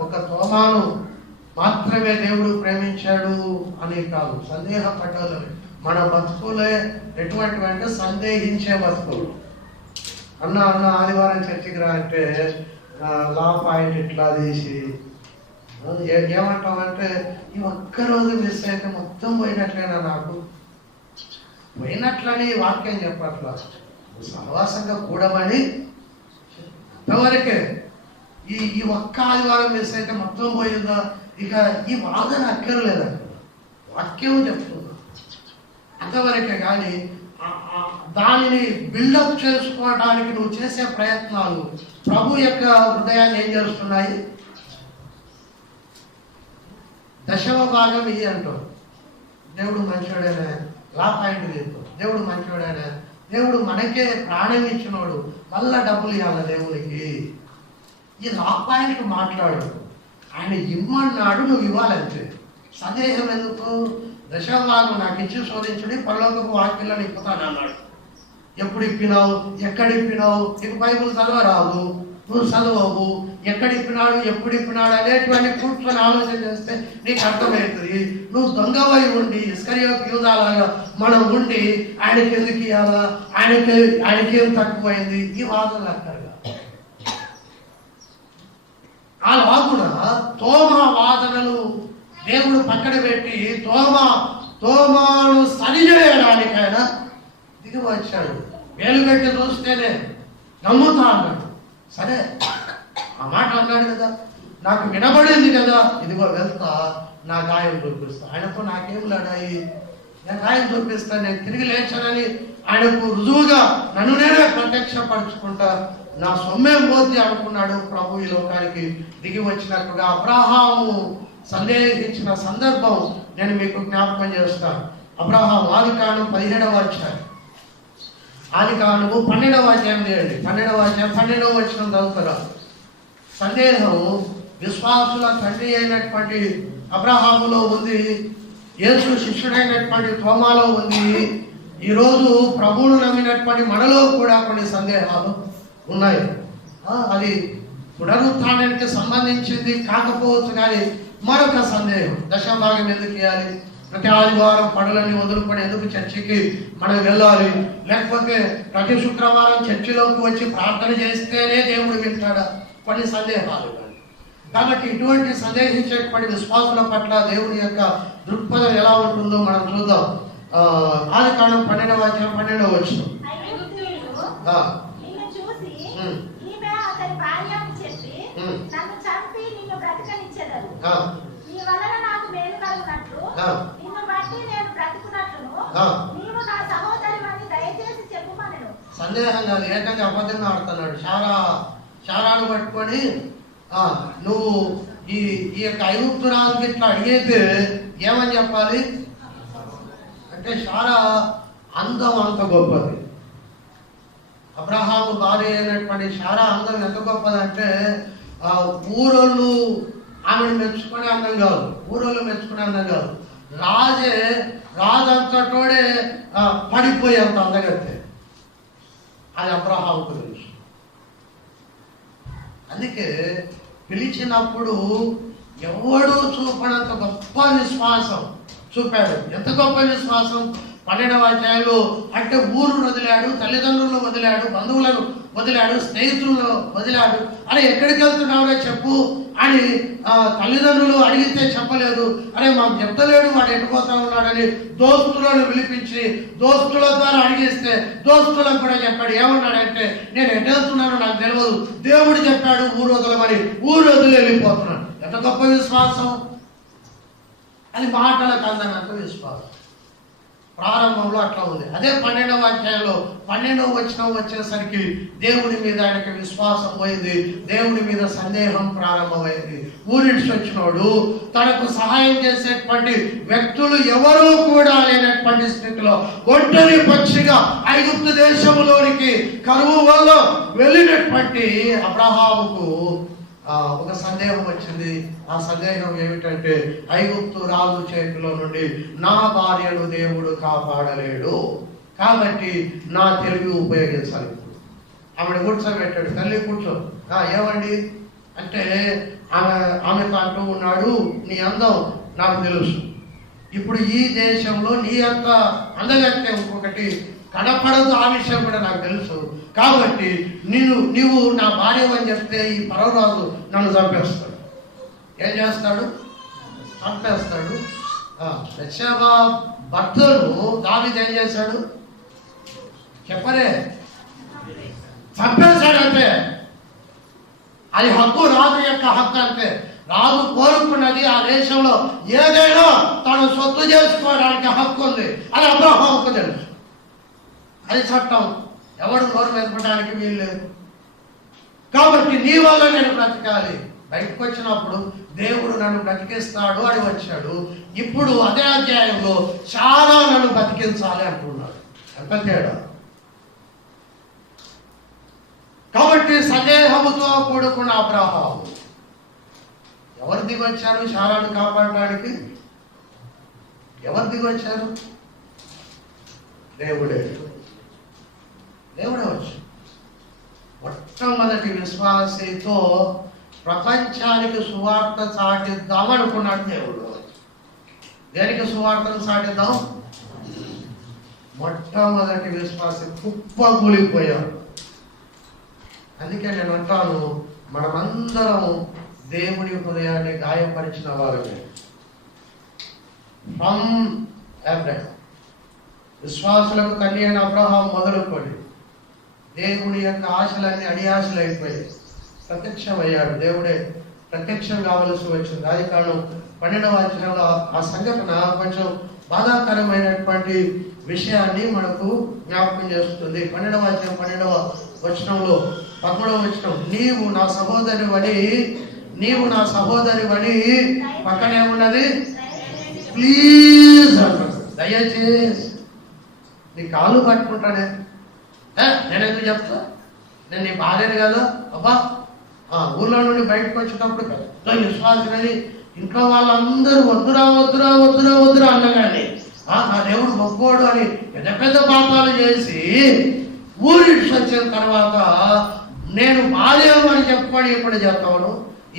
ఒక తోమాను మాత్రమే దేవుడు ప్రేమించాడు అని కాదు, సందేహపడ్డాడు. మన బతుకులే ఎటువంటివి అంటే సందేహించే బతుకులు. అన్న ఆదివారం చర్చికి రా అంటే లా పాయింట్ ఇట్లా తీసి ఏమంటామంటే, ఈ ఒక్కరోజు మిస్ అయితే మొత్తం పోయినట్లేనా? నాకు పోయినట్లని వాక్యం చెప్పట్లా, సహవాసంగా కూడమని అంతవరకే. ఈ ఒక్క ఆదివారం మిస్ అయితే మొత్తం పోయిందా? ఇక ఈ వాదన అక్కర్లేదు. అక్కడ వాక్యం చెప్తున్నా అంతవరకే. కానీ దానిని బిల్డప్ చేసుకోవడానికి నువ్వు చేసే ప్రయత్నాలు ప్రభు యొక్క హృదయాన్ని ఏం చేస్తున్నాయి? దశమ భాగం ఇవి అంటావు. దేవుడు మంచివాడేనా? లా పాయింట్ లేదు. దేవుడు మంచివాడేనా? దేవుడు మనకే ప్రాణం ఇచ్చినోడు, మళ్ళా డబ్బులు ఇవ్వాలి దేవునికి. ఈ లా పాయింట్ మాట్లాడు. ఆయన ఇమ్మన్నాడు, నువ్వు ఇవ్వాలంటే. సందేహం ఎందుకు? దశమ భాగం నాకు ఇచ్చి శోధించుడి, పరలోకపు వాక్యంలో ఇప్పుతాను అన్నాడు. ఎప్పుడు ఇప్పినావు? ఎక్కడ ఇప్పినావు? నీకు బైబుల్ చదవరాదు, నువ్వు చదవవు. ఎక్కడ ఇప్పినాడు, ఎప్పుడు ఇప్పినాడు అనేటువంటి కూర్చొని ఆలోచన చేస్తే నీకు అర్థమవుతుంది. నువ్వు దొంగవై ఉండి ఇస్కరియోతు యూదాలాగా మనం ఉండి ఆయనకి ఎందుకు ఇవ్వాలా, ఆయనకేం తక్కువైంది, ఈ వాదనలు అక్కర్గా. అలా కూడా తోమా వాదనలు దేవుడు పక్కన పెట్టి తోమాను సరిచేయడానికి ఆయన దిగి వచ్చాడు. వేలు పెట్టి చూస్తేనే నమ్ముతా అన్నాడు. సరే, ఆ మాట అన్నాడు కదా, నాకు వినబడింది కదా, ఇదిగో వెళ్తా, నా గాయం చూపిస్తా. ఆయనతో నాకేం లడాయి, నేను గాయం చూపిస్తా, నేను తిరిగి లేచానని ఆయనకు రుజువుగా నన్ను నేనే ప్రత్యక్షపరచుకుంటా, నా సొమ్మేం పోతే అనుకున్నాడు. ప్రభు ఈ లోకానికి దిగి వచ్చినట్టుగా అబ్రహాము సందేహించిన సందర్భం నేను మీకు జ్ఞాపకం చేస్తాను. అబ్రహాము ఆదికాండం 17వ అధ్యాయం, ఆదికాండము 12వ అధ్యాయం చేయండి. 12వ అధ్యాయం 12వ వచనం చదువుతారా? సందేహం విశ్వాసుల తండ్రి అయినటువంటి అబ్రహాములో ఉంది, యేసు శిష్యుడైనటువంటి తోమాలో ఉంది. ఈరోజు ప్రభువును నమ్మినటువంటి మనలో కూడా కొన్ని సందేహాలు ఉన్నాయి. అది పునరుత్థానానికి సంబంధించింది కాకపోవచ్చు, కానీ మరొక సందేహం, దశభాగం ఎందుకు ఇవ్వాలి, ప్రతి ఆదివారం పనులన్నీ వదులుకొని ఎందుకు చర్చికి మనం వెళ్ళాలి, లేకపోతే ప్రతి శుక్రవారం చర్చిలోకి వచ్చి ప్రార్థన చేస్తేనే దేవుడు వింటాడా, కొన్ని సందేహాలు. కాబట్టి ఇటువంటి సందేహించేటువంటి విశ్వాసుల పట్ల దేవుని యొక్క దృక్పథం ఎలా ఉంటుందో మనం చూద్దాం. ఆదికాండం 12వ అధ్యాయం 12వ వచనం. సందేహం కాదు, ఏకంగా అబద్ధంగా ఆడుతున్నాడు. శారాను పట్టుకొని నువ్వు ఈ యొక్క ఐగుప్తు రాజుకి ఇట్లా అడిగితే ఏమని చెప్పాలి అంటే, శారా అందం అంత గొప్పది. అబ్రహాము భార్య అయినటువంటి శారా అందం ఎంత గొప్పదంటే, ఊరోళ్ళు ఆమెను మెచ్చుకునే అందం కాదు, ఊరోళ్ళు మెచ్చుకునే అందం కాదు, రాజంతటోడే పడిపోయేంత అందగತ್ತೆ. అది అబ్రహాముకు తెలుసు. అందుకే పిలిచినప్పుడు ఎవడూ చూపడంత గొప్ప విశ్వాసం చూపాడు. ఎంత గొప్ప విశ్వాసం! 12వ అధ్యాయంలో అంటే ఊరు వదిలాడు, తల్లిదండ్రులను వదిలాడు, బంధువులను వదిలాడు, స్నేహితులను వదిలాడు. అరే ఎక్కడికి వెళ్తున్నావురా చెప్పు అని తల్లిదండ్రులు అడిగితే చెప్పలేదు. అరే మాకు చెప్తలేడు, వాడు ఎటుపోతా ఉన్నాడని దోస్తులను పిలిపించి దోస్తుల ద్వారా అడిగిస్తే దోస్తులకు కూడా చెప్పాడు. ఏమన్నాడంటే, నేను ఎటు వెళ్తున్నానో నాకు తెలియదు, దేవుడు చెప్పాడు ఊరు వదలమని, ఊరు వదిలి వెళ్ళిపోతున్నాడు. ఎంత గొప్ప విశ్వాసం! అది మాటలకు అందనంత విశ్వాసం. ప్రారంభంలో అట్లా ఉంది. అదే 12వ అధ్యాయంలో 12వ వచనం వచ్చేసరికి దేవుడి మీద ఆయనకి విశ్వాసం పోయింది, దేవుడి మీద సందేహం ప్రారంభమైంది. ఊరిడిచి వచ్చినోడు తనకు సహాయం చేసేటువంటి వ్యక్తులు ఎవరూ కూడా లేనటువంటి స్థితిలో ఒంటరి పక్షిగా ఐగుప్తు దేశంలోనికి కరువు వల్ల వెళ్ళినటువంటి అబ్రహాముకు ఒక సందేహం వచ్చింది. ఆ సందేహం ఏమిటంటే, ఐగుప్తు రాజు చేతిలో నుండి నా భార్యను దేవుడు కాపాడలేడు, కాబట్టి నా తెలివి ఉపయోగించాలి. ఆమెను కూర్చోబెట్టాడు. తల్లి కూర్చో, ఏమండి అంటే ఆమెతో అంటూ ఉన్నాడు, నీ అందం నాకు తెలుసు, ఇప్పుడు ఈ దేశంలో నీ అంత అందగత్తే ఇంకొకటి కనపడదు, ఆ విషయం కూడా నాకు తెలుసు. కాబట్టి నీవు నా భార్య అని చెప్తే ఈ పరవరాజు నన్ను చంపేస్తాడు. ఏం చేస్తాడు? చంపేస్తాడు. బత్షెబా భర్తను దావీదు ఏం చేశాడు చెప్పరే? చంపేశాడంటే అది హక్కు, రాజు యొక్క హక్కు. అంటే రాజు కోరుకున్నది ఆ దేశంలో ఏదైనా తను సొత్తు చేసుకోవడానికి హక్కు ఉంది. అది అబ్రహాముకు తెలుసు. అది చట్టం, ఎవడు నోరు మెదపడానికి వీలు లేదు. కాబట్టి నీ వల్ల నేను బ్రతకాలి. బయటకు వచ్చినప్పుడు దేవుడు నన్ను బ్రతికిస్తాడు అని వచ్చాడు. ఇప్పుడు అదే అధ్యాయంలో చాలా నన్ను బ్రతికించాలి అంటున్నాడు. ఎంత తేడా! కాబట్టి సందేహముతో కూడుకున్న అబ్రహాము ఎవరు దిగొచ్చారు శారాను కాపాడడానికి? ఎవరు దిగొచ్చారు? దేవుడే వచ్చాడు. మొట్టమొదటి విశ్వాసంతో ప్రపంచానికి సువార్త చాటిద్దామనుకున్నాడు దేవుడు. దేనికి సువార్తను చాటిద్దాం? మొట్టమొదటి విశ్వాసం కుప్పగూలిపోయాడు. అందుకే నేను అంటాను, మనమందరం దేవుని హృదయాన్ని గాయపరిచిన వారమే. ఫ్రమ్ అబ్రహాం, విశ్వాసులకు కన్య అయిన అబ్రహాం మొదలుకొని దేవుని యొక్క ఆశలన్నీ అడియాశలు అయిపోయాయి. ప్రత్యక్షమయ్యాడు. దేవుడే ప్రత్యక్షం కావలసి వచ్చింది. అది కారణం 12వ అధ్యాయంలో ఆ సంఘటన కొంచెం బాధాకరమైనటువంటి విషయాన్ని మనకు జ్ఞాపకం చేస్తుంది. 12వ అధ్యాయం 12వ వచనంలో 13వ వచనం, నీవు నా సహోదరివని పక్కనే ఉన్నది. ప్లీజ్ అంటాడు, దయచేసి నీ కాళ్ళు పట్టుకుంటానే. నేను ఎందుకు చెప్తా? నేను నీ భార్యని కదా. అబ్బా, ఊళ్ళో నుండి బయటకు వచ్చినప్పుడు పెద్ద విశ్వాసని ఇంట్లో వాళ్ళందరూ వద్దురా అన్నగాని నా దేవుడు గొప్పోడు అని పెద్ద పెద్ద పాపాలు చేసి ఊరికి వచ్చిన తర్వాత నేను బాలేవు అని చెప్పని ఎప్పుడు చెప్తాను.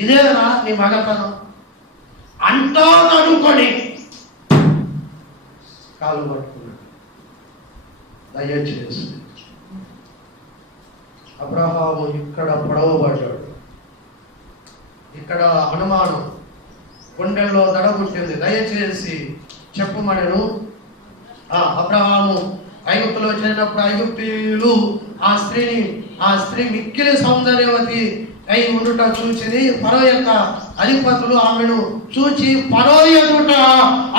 ఇదేనా నీ మగతనం అంటావు అనుకొని కాలు పట్టుకున్నాడు. దయచేసి అబ్రహాము ఇక్కడ పొడవబడ్డాడు. ఇక్కడ అనుమానం గుండెల్లో దడబుట్టింది. దయచేసి చెప్పమనను. అబ్రహాము ఐగుప్తులో చేరినప్పుడు ఐగుప్తీయులు ఆ స్త్రీ మిక్కిలి సౌందర్యవతి అయి ఉండుట చూచింది. ఫరో యొక్క అధిపతులు ఆమెను చూచి ఫరో ఎదుట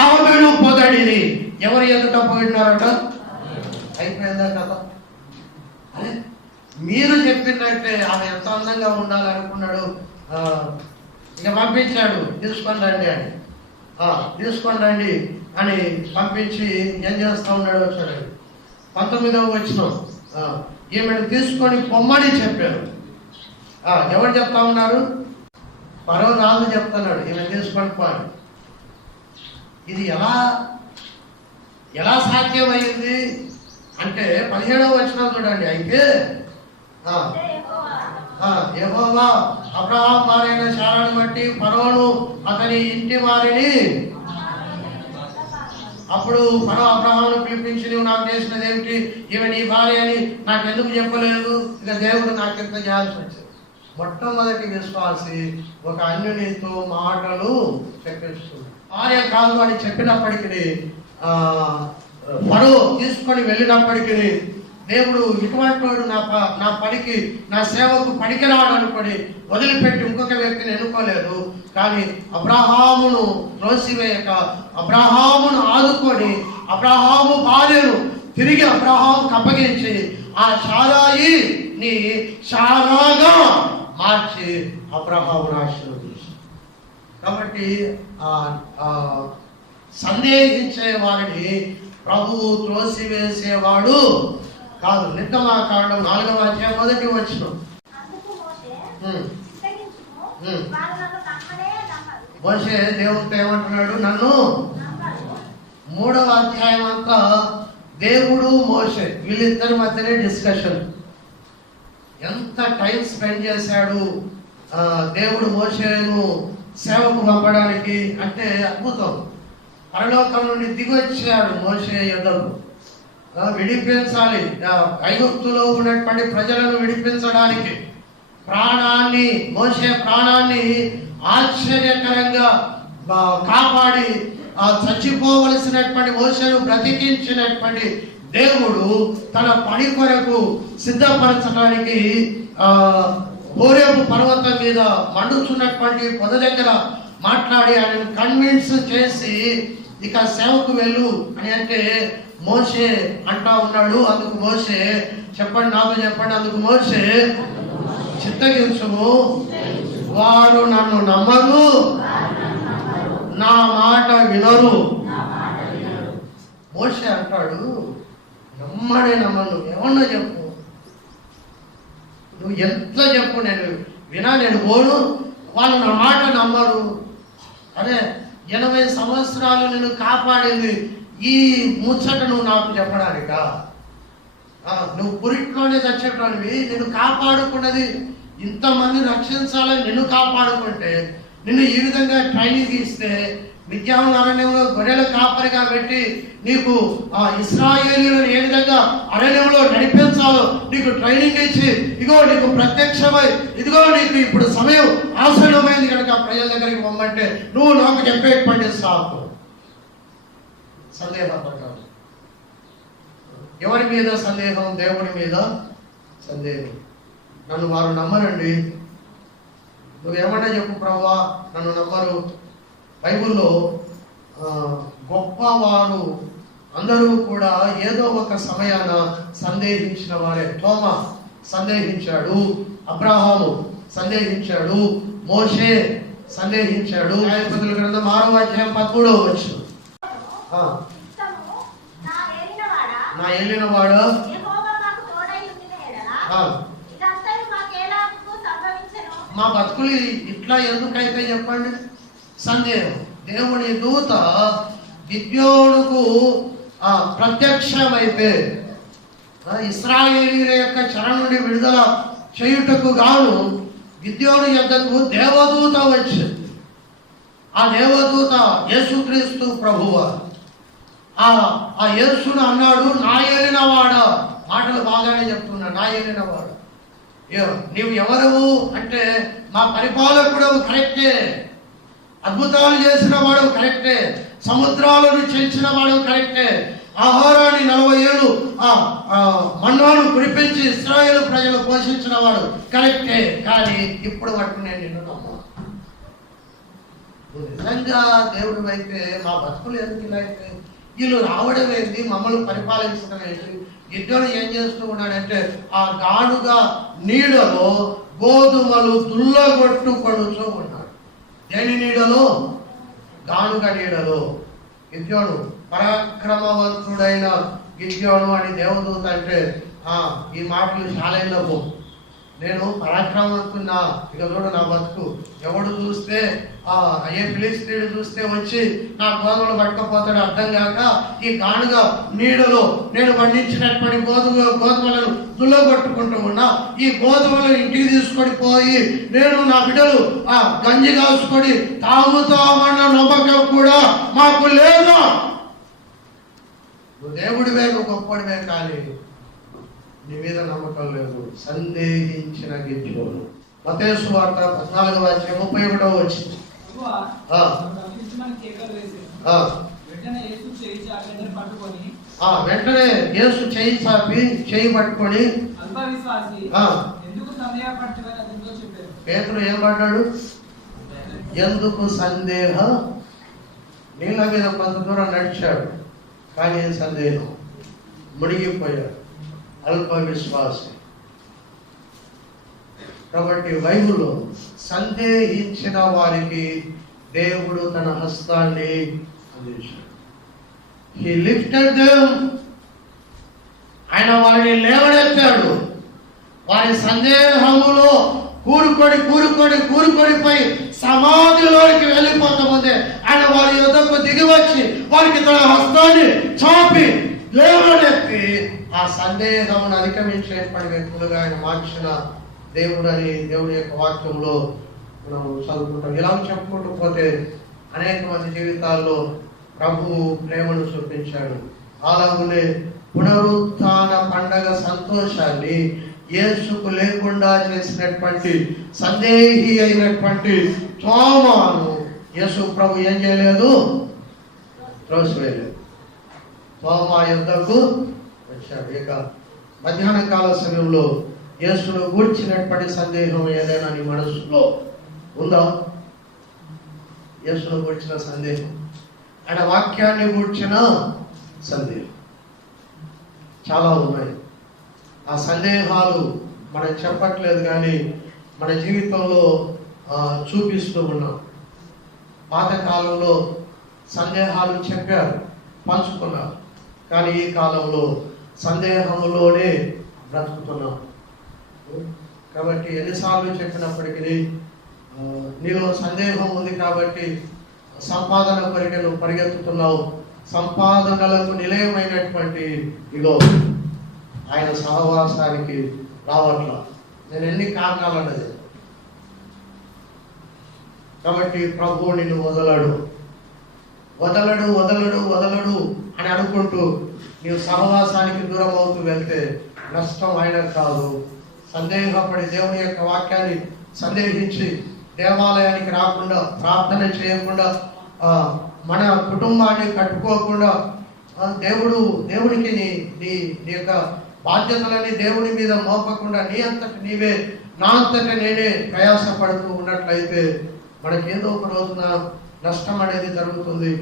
ఆమెను పొగడిది. ఎవరు ఎదుట పొగిడినారట? అయిపోయిందా కదా? అదే మీరు చెప్పినట్టే ఆమె ఎంత అందంగా ఉండాలనుకున్నాడు. ఇక పంపించాడు, తీసుకొని రండి అని పంపించి ఏం చేస్తా ఉన్నాడు వచ్చాడు. 19వ వచనం, ఈమెను తీసుకొని పొమ్మని చెప్పారు. ఎవరు చెప్తా ఉన్నారు? ఫరో రాజు చెప్తున్నాడు, ఈమెను తీసుకొని పోని. ఇది ఎలా సాధ్యమైంది అంటే 17వ వచనం చూడండి. అయితే యెహోవా అబ్రహాం భార్యైన శారాను బట్టి ఫరోను అతని ఇంటి వారిని, అప్పుడు ఫరో అబ్రహామును పిలిపించి, నువ్వు నాకు చేసినది ఏమిటి? ఈమె నీ భార్య అని నాకెందుకు చెప్పలేదు? ఇక దేవుడు నాకెంత చేయాల్సి వచ్చింది. మొట్టమొదటి విశ్వాసి ఒక అన్యునితో మాటలు చెప్పేస్తుంది. భార్య కాదు అని చెప్పినప్పటికీ ఫరో తీసుకొని వెళ్ళినప్పటికీ దేవుడు ఇటువంటి వాడు నా పనికి, నా సేవకు పనికిరాడు అనుకొని వదిలిపెట్టి ఇంకొక వ్యక్తిని ఎన్నుకోలేదు. కానీ అబ్రహామును త్రోసివేయక అబ్రహామును ఆదుకొని అబ్రహాము భార్యను తిరిగి అబ్రహాముకు అప్పగించి ఆ శారాయిని శారాగా మార్చి అబ్రహామును ఆశీర్వదించాడు. కాబట్టి సందేహించే వారిని ప్రభువు త్రోసివేసేవాడు కాదు. నిర్గమాకాండం 4వ అధ్యాయం 1వ వచనం, మోషే దేవుడితో ఏమంటున్నాడు? నన్ను. 3వ అధ్యాయం అంతా దేవుడు మోషే వీళ్ళిద్దరి మధ్యనే డిస్కషన్. ఎంత టైం స్పెండ్ చేశాడు దేవుడు మోషేను సేవకు పంపడానికి అంటే అద్భుతం. పరలోకం నుండి దిగొచ్చాడు మోషే యుద్ధకు, విడిపించాలి ఐగుప్తులో ఉన్నటువంటి ప్రజలను విడిపించడానికి. మోషే ప్రాణాన్ని ఆశ్చర్యకరంగా కాపాడి చచ్చిపోవలసినటువంటి మోషేను బ్రతికించినటువంటి దేవుడు తన పని కొరకు సిద్ధపరచడానికి హోరేబు పర్వతం మీద మండుచున్నటువంటి పొద దగ్గర మాట్లాడి ఆయన కన్విన్స్ చేసి ఇక సేవకు వెళ్ళు అని అంటే మోషే అంటా ఉన్నాడు. అందుకు మోషే చెప్పండి, నాతో చెప్పండి, అందుకు మోషే చిత్తగించుము, వారు నన్ను నమ్మరు, నా మాట వినరు. మోషే అంటాడు, నమ్మడే నమ్మను, ఏమన్నా చెప్పు, నువ్వు ఎంత చెప్పు, నేను పోను, వాళ్ళు నా మాట నమ్మరు. అరే 80 సంవత్సరాలు నేను కాపాడింది ఈ ముచ్చట నువ్వు నాకు చెప్పడానికా? నువ్వు పురిట్లోనే చచ్చేటోనివి, నిన్ను కాపాడుకున్నది ఇంతమంది రక్షించాలని నిన్ను కాపాడుకుంటే, నిన్ను ఈ విధంగా ట్రైనింగ్ ఇస్తే, మిద్యాను అరణ్యంలో గొర్రెల కాపరిగా పెట్టి నీకు ఇశ్రాయేలీయులను ఏ విధంగా అరణ్యంలో నడిపించాలో నీకు ట్రైనింగ్ ఇచ్చి, ఇగో నీకు ప్రత్యక్షమై, ఇదిగో నీకు ఇప్పుడు సమయం ఆసన్నమైంది కనుక ప్రజల దగ్గరికి పొమ్మంటే నువ్వు నాకు చెప్పేటువంటి సాకు సందేహపడ్డావు. ఎవరి మీద సందేహం? దేవుడి మీద సందేహం. నన్ను వారు నమ్మరండి. నువ్వేమన్నా చెప్పు ప్రభువా, నన్ను నమ్మరు. బైబిల్లో గొప్పవారు అందరూ కూడా ఏదో ఒక సమయాన సందేహించిన వారే. తోమా సందేహించాడు, అబ్రహాము సందేహించాడు, మోషే సందేహించాడు. న్యాయాధిపతుల గ్రంథం 6వ అధ్యాయం 13వ వచనం, నా ఏలినవాడు మా బతుకులు ఇట్లా ఎందుకైతే చెప్పండి? సందేహం. దేవుని దూత గిద్యోనుకు ప్రత్యక్షమైతే ఇశ్రాయేలీయుల యొక్క చెర నుండి విడుదల చేయుటకు గాను గిద్యోను యొద్దకు దేవదూత వచ్చింది. ఆ దేవదూత యేసుక్రీస్తు ప్రభువు. ఆ యేసును అన్నాడు, నా ఏలినవాడ. మాటలు బాగానే చెప్తున్నా, నా ఏలినవాడు. నీవు ఎవరు అంటే, మా పరిపాలకుడు కరెక్టే, అద్భుతాలు చేసిన వాడు కరెక్టే, సముద్రాలను చెంచిన వాడు కరెక్టే, ఆహారాన్ని 40 ఏళ్ళు మన్నాను కురిపించి ఇశ్రాయేలు ప్రజలు పోషించిన వాడు కరెక్టే. కానీ ఇప్పుడు మట్టు నేను నిన్ను నమ్మను. నిజంగా దేవుడు అయితే మా బతుకులు ఎందుకు ఇలా అయితే? వీళ్ళు రావడం ఏంటి, మమ్మల్ని పరిపాలించడం ఏంటి? గిద్దోడు ఏం చేస్తూ ఉన్నాడంటే, ఆ గాడుగా నీడలో గోధుమలు దుల్లగొట్టుకొనుచూ ఉన్నాడు. దేని నీడలో? గానుగ నీడలో. గిద్యోను పరాక్రమవంతుడైన గిద్యోను అని దేవదూత అంటే ఈ మాటలు శాలైలో పో, నేను పరాక్రమవంతున్నా, ఇక చూడు నా బతుకు. ఎవడు చూస్తే ఏ ఫిలిస్తీయుడు చూస్తే వచ్చి నా గోధుమలు పట్టుకపోతాడు అర్థం కాక, ఈ గానుగ నీడలో నేను పండించినటువంటి గోధుమలను దుల్లగొట్టుకుంటూ ఉన్నా. ఈ గోధుమలను ఇంటికి తీసుకొని పోయి నేను నా బిడ్డలు గంజి కాసుకొని తాగుతామన్న నమ్మకం కూడా మాకు లేదు. నువ్వు దేవుడివే, నువ్వు గొప్పడివే, కానీ నీ మీద నమ్మకం లేదు. సందేహించిన గిద్యోను. మత్తయి సువార్త 14వ అధ్యాయం 31వ వచనం, వెంటనే యేసు చేయి చాపి చేయి పట్టుకొని, పేతురు ఏం పడ్డాడు? ఎందుకు సందేహ? నీళ్ళ మీద కొంత దూరం నడిచాడు, కానీ సందేహం, మునిగిపోయాడు, అల్ప విశ్వాసి. కాబట్టి బైబిల్లో సందేహించిన వారికి దేవుడు తన హస్తాన్ని అందించాడు. He lifted them. ఆయన వారిని లేవనెత్తాడు. వారి సందేహములో కూరుకొడిపై సమాధిలోకి వెళ్ళిపోతాముందే ఆయన వారి యొద్దకు దిగి వచ్చి వారికి తన హస్తాన్ని చాపి లేవనెత్తి ఆ సందేహమును అధిగమించేటువంటి వ్యక్తులుగా ఆయన మార్చిన దేవుడు అని దేవుడి యొక్క వాక్యంలో మనం చదువుకుంటాం. ఇలా చెప్పుకుంటూ పోతే అనేక మంది జీవితాల్లో ప్రభువు ప్రేమను చూపించాడు. అలాగనే పునరుత్థాన పండగ సంతోషాన్ని యేసుకు లేకుండా చేసినటువంటి సందేహి అయినటువంటి తోమాను యేసు ప్రభు ఏం చేయలేదు? త్రోసివేయలేదు. తోమా యుద్ధకు వచ్చాడు. ఇక మధ్యాహ్న కాల సమయంలో యేసును గూర్చినటువంటి సందేహం ఏదైనా నీ మనసులో ఉందా? యేసును గూర్చిన సందేహం, ఆయన వాక్యాన్ని గూర్చిన సందేహం చాలా ఉన్నాయి. ఆ సందేహాలు మనం చెప్పట్లేదు కానీ మన జీవితంలో చూపిస్తూ ఉన్నాం. పాతకాలంలో సందేహాలు చెప్పారు, పంచుకున్నారు, కానీ ఈ కాలంలో సందేహంలోనే బ్రతుకుతున్నాం. కాబట్టి ఎన్నిసార్లు చెప్పినప్పటికీ నీలో సందేహం ఉంది కాబట్టి సంపాదన కొరకు నువ్వు పరిగెత్తుతున్నావు. సంపాదనలకు నిలయమైనటువంటి ఇగో ఆయన సహవాసానికి రావట్లా. నేను ఎన్ని కారణాలు అన్నది. కాబట్టి ప్రభువు నిన్ను వదలడు వదలడు వదలడు వదలడు అని అనుకుంటూ నీవు సహవాసానికి దూరం అవుతూ వెళ్తే నష్టం ఆయనకు కాదు. సందేహపడి దేవుని యొక్క వాక్యాన్ని సందేహించి దేవాలయానికి రాకుండా, ప్రార్థన చేయకుండా, మన కుటుంబాన్ని కట్టుకోకుండా, దేవుడికి నీ యొక్క బాధ్యతలని దేవుని మీద మోపకుండా నీ అంతటి నీవే, నా అంతటి నేనే ప్రయాసపడుతూ ఉన్నట్లయితే మనకేదో ఒక రోజున నష్టం అనేది జరుగుతుంది.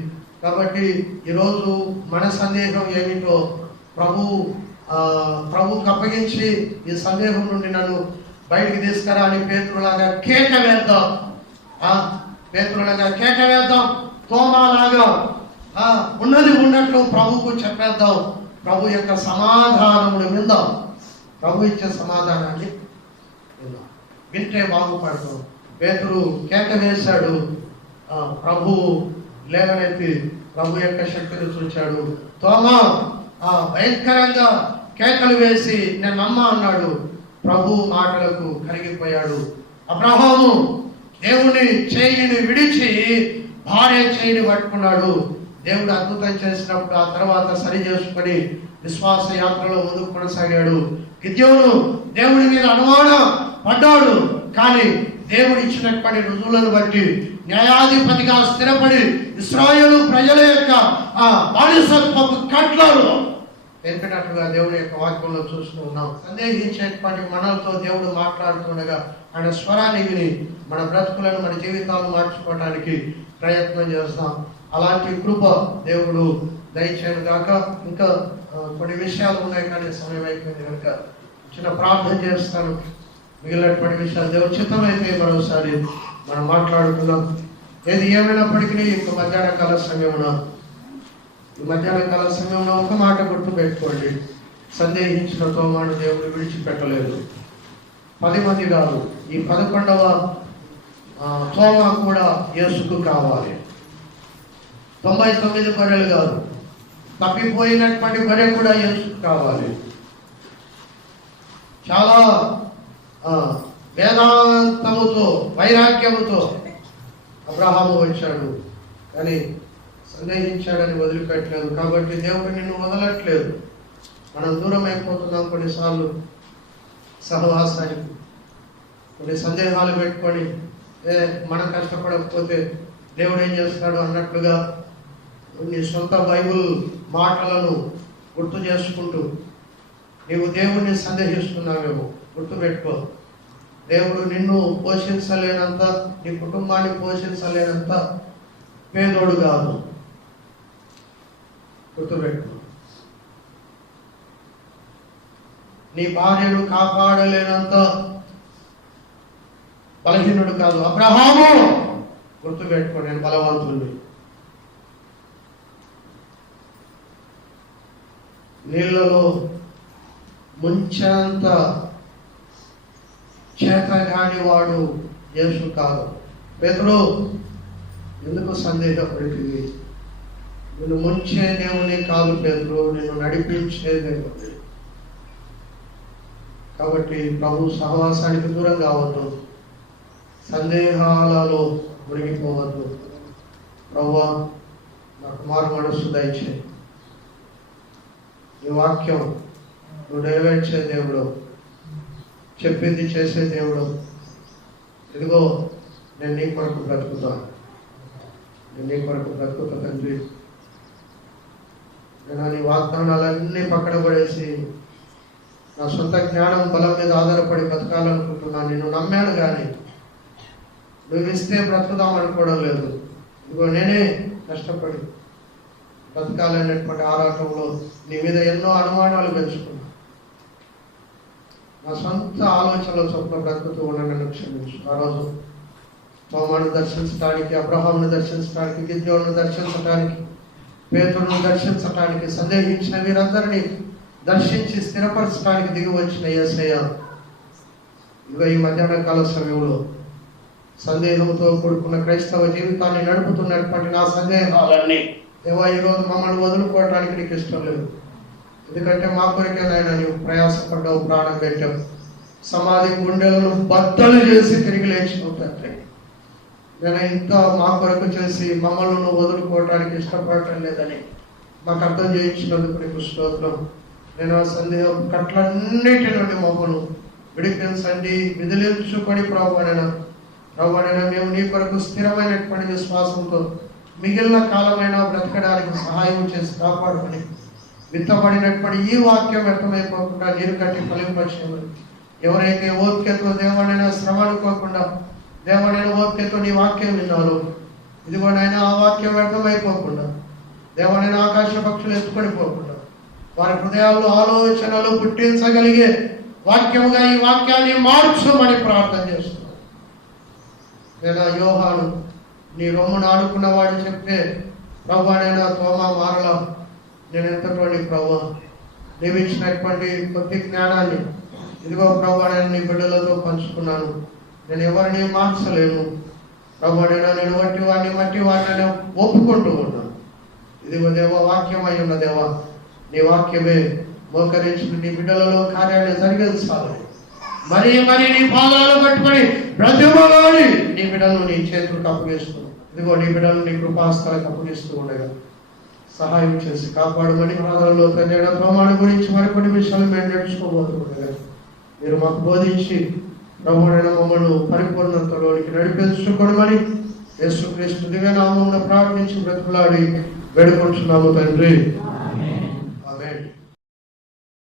కాబట్టి ఈరోజు మన సందేహం ఏమిటో ప్రభువుకు అప్పగించి ఈ సందేహం నుండి నన్ను బయటికి తీసుకురా అని పేతురులాగా కేక వేద్దాం. పేతురులాగా కేక వేద్దాం. తోమాలాగా ఉన్నది ఉన్నట్లు ప్రభువుకు చెప్పేద్దాం. ప్రభు యొక్క సమాధానమును విందాం. ప్రభు ఇచ్చే సమాధానాన్ని విందాం. వింటే బాగుపడతాం. పేతురు కేక వేశాడు, ప్రభు లేవనెత్తి ప్రభు యొక్క శక్తిని చూచాడు. తోమా భయంకరంగా కేకలు వేసి నేను నమ్మ అన్నాడు. ప్రభు మాటలకు కరిగిపోయాడు. అబ్రహాము దేవుని చేయిని విడిచి భార్య చేయిని పట్టుకున్నాడు. దేవుడు అద్భుతం చేసినప్పుడు ఆ తర్వాత సరి చేసుకొని విశ్వాస యాత్రలో ముందుకు కొనసాగాడు. గిద్యోను దేవుడి మీద అనుమానం పడ్డాడు, కానీ దేవుడు ఇచ్చినటువంటి రుజువులను బట్టి న్యాయాధిపతిగా స్థిరపడి ఇశ్రాయేలు ప్రజల యొక్క బానిసత్వపు కట్లలో తెలిపినట్లుగా దేవుడి యొక్క వాక్యంలో చూస్తూ ఉన్నాం. సందేహించేటువంటి మనలతో దేవుడు మాట్లాడుతుండగా ఆయన స్వరాన్ని విని మన బ్రతుకులను, మన జీవితాలను మార్చుకోవడానికి ప్రయత్నం చేస్తాం. అలాంటి కృప దేవుడు దయచేయను గాక. ఇంకా కొన్ని విషయాలు ఉన్నాయి కానీ సమయం అయిపోయింది కనుక చిన్న ప్రార్థన చేస్తాను. మిగిలినటువంటి విషయాలు దేవుడు చిత్తమైతే మరోసారి మనం మాట్లాడుకుందాం. ఏది ఏమైనప్పటికీ ఈ మధ్యాహ్న కాల సమయంలో ఒక మాట గుర్తు పెట్టుకోండి. సందేహించిన తోమాను దేవుడు విడిచిపెట్టలేదు. 10 మంది కాదు, ఈ 11వ తోమా కూడా యేసుకు కావాలి. 99 గొర్రెలు కాదు, తప్పిపోయినటువంటి గొర్రె కూడా యేసుకు కావాలి. చాలా వేదాంతముతో, వైరాగ్యముతో అబ్రహాము వచ్చాడు, కానీ సందేహించాడని వదిలిపెట్టలేదు. కాబట్టి దేవుడు నిన్ను వదలట్లేదు. మనం దూరం అయిపోతున్నాం కొన్నిసార్లు సహవాసానికి. కొన్ని సందేహాలు పెట్టుకొని మనం కష్టపడకపోతే దేవుడు ఏం చేస్తాడు అన్నట్లుగా నీ సొంత బైబుల్ మాటలను గుర్తు చేసుకుంటూ నీవు దేవుణ్ణి సందేహిస్తున్నావేమో. గుర్తుపెట్టుకో, దేవుడు నిన్ను పోషించలేనంత, నీ కుటుంబాన్ని పోషించలేనంత పేదోడు కాదు. గుర్తుపెట్టుకో, నీ భార్యను కాపాడలేనంత బలహీనుడు కాదు అబ్రహాము. గుర్తుపెట్టుకో, నేను బలవంతుడిని. నీళ్ళలో ముంచేంత చేతగాని వాడు యేసు కాదు. పేతురు, ఎందుకు సందేహపడితివి? నిన్ను ముంచే దేవుని కాదు పేతురు, నిన్ను నడిపించే దేవుని. కాబట్టి ప్రభు సహవాసానికి దూరం కావద్దు, సందేహాలలో మునిగిపోవద్దు. ప్రభువా, నాకు మారు మనస్సు దయచేయి. నీ వాక్యం నువ్వు నెరవేర్చే దేవుడు, చెప్పింది చేసే దేవుడు. ఇదిగో నేను నీ కొరకు బ్రతుకుతాను, నేను నీ కొరకు బ్రతుకుతా తండ్రి. నేను నీ వాగ్దానాలన్నీ పక్కన పడేసి నా సొంత జ్ఞానం బలం మీద ఆధారపడి బ్రతకాలనుకుంటున్నాను. నేను నమ్మాను కానీ నువ్వు ఇస్తే బ్రతుకుదాం అనుకోవడం లేదు. ఇదిగో నేనే కష్టపడి బ్రతకాలనేటువంటి ఆరాటంలో నీ మీద ఎన్నో అనుమానాలు పెంచుకున్నా. నా సొంత ఆలోచనల చొప్పున బ్రతుకుతూ నన్ను క్షమించు. ఆ రోజు తోమాను దర్శించడానికి, అబ్రహామును దర్శించడానికి, గిద్యోను దర్శించడానికి, పేతురును దర్శించడానికి, సందేహించిన వీరందరినీ దర్శించి స్థిరపరచడానికి దిగి వచ్చిన యేసయ్య ఇక ఈ మధ్యాహ్న కాల సమయంలో సందేహంతో కూడుకున్న క్రైస్తవ జీవితాన్ని నడుపుతున్నటువంటి నా సందేహాలన్నీ దేవా ఈరోజు మమ్మల్ని వదులుకోవడానికి నీకు ఇష్టం లేదు. ఎందుకంటే మా కొరికేనైనా నీవు ప్రయాసపడ్డావు, ప్రాణం పెట్టావు, సమాధి గుండెలను బద్దలు చేసి తిరిగి లేచినావు తండ్రి. నేను ఇంత మా కొరకు చేసి మమ్మల్ని నువ్వు వదులుకోవడానికి ఇష్టపడటం లేదని మాకు అర్థం చేయించినందుకు నీకు స్తోత్రం. నేను ఆ సందేహం కట్లన్నిటి నుండి మమ్మల్ని విడిపించండి, విదిలించుకొని ప్రభువైనా మేము నీ కొరకు స్థిరమైనటువంటి విశ్వాసంతో మిగిలిన కాలమైనా బ్రతకడానికి సహాయం చేసి కాపాడుకొని విత్తబడినటువంటి ఈ వాక్యం వ్యక్తమైపోకుండా నీరు కట్టి ఫలింపచేయమని, ఎవరైతే ఓపికతో దేవాడైనా శ్రమ అనుకోకుండా దేవాడైనా ఓపికతో నీ వాక్యం విన్నారు, ఇదిగోనైనా ఆ వాక్యం వ్యర్థమైపోకుండా దేవాడైనా ఆకాశ పక్షులు ఎత్తుకొని పోకుండా వారి హృదయాల్లో ఆలోచనలు పుట్టించగలిగే వాక్యముగా ఈ వాక్యాన్ని మార్చమని ప్రార్థన చేస్తున్నాను. లేదా యోహాను నీ రొమ్మును ఆడుకున్నవాడు చెప్తే ప్రభువాడైనా తోమా మారలా నేను ఎంతటువంటి ప్రభు నీవు ఇచ్చినటువంటి కొద్ది జ్ఞానాన్ని ఇదిగో ప్రభువాడైనా నీ బిడ్డలతో పంచుకున్నాను. నేను ఎవరిని మార్చలేను ప్రభువాడైనా, నేను మట్టి వాటిని ఒప్పుకుంటూ ఉన్నాను. ఇదిగో దేవ వాక్యం అయి ఉన్న దేవా, నీ వాక్యమే మోకరించిన నీ బిడ్డలలో కార్యాన్ని జరిగించాలి. మరి నీ పాదాలు పట్టుకొని బ్రతిమలాడి నీ బిడ్డలను నీ చేతులకు అప్పగిస్తున్నాను. ఇదిగో నీ బిడ్డలను నీ కృపాస్థలకు అప్పగిస్తూ ఉండగా సహాయం చేసి కాపాడమని ప్రార్థనలో తండ్రి ప్రమాణం గురించి మరికొన్ని విషయాలు మేము నేర్చుకోబోతుండగా మీరు మాకు బోధించి ప్రభువైన మమ్మల్ని పరిపూర్ణతలోనికి నడిపించుకోవడమని యేసుక్రీస్తు దివ్య నామమున ప్రార్థించి బ్రతిమలాడి వేడుకుంటున్నాము తండ్రి.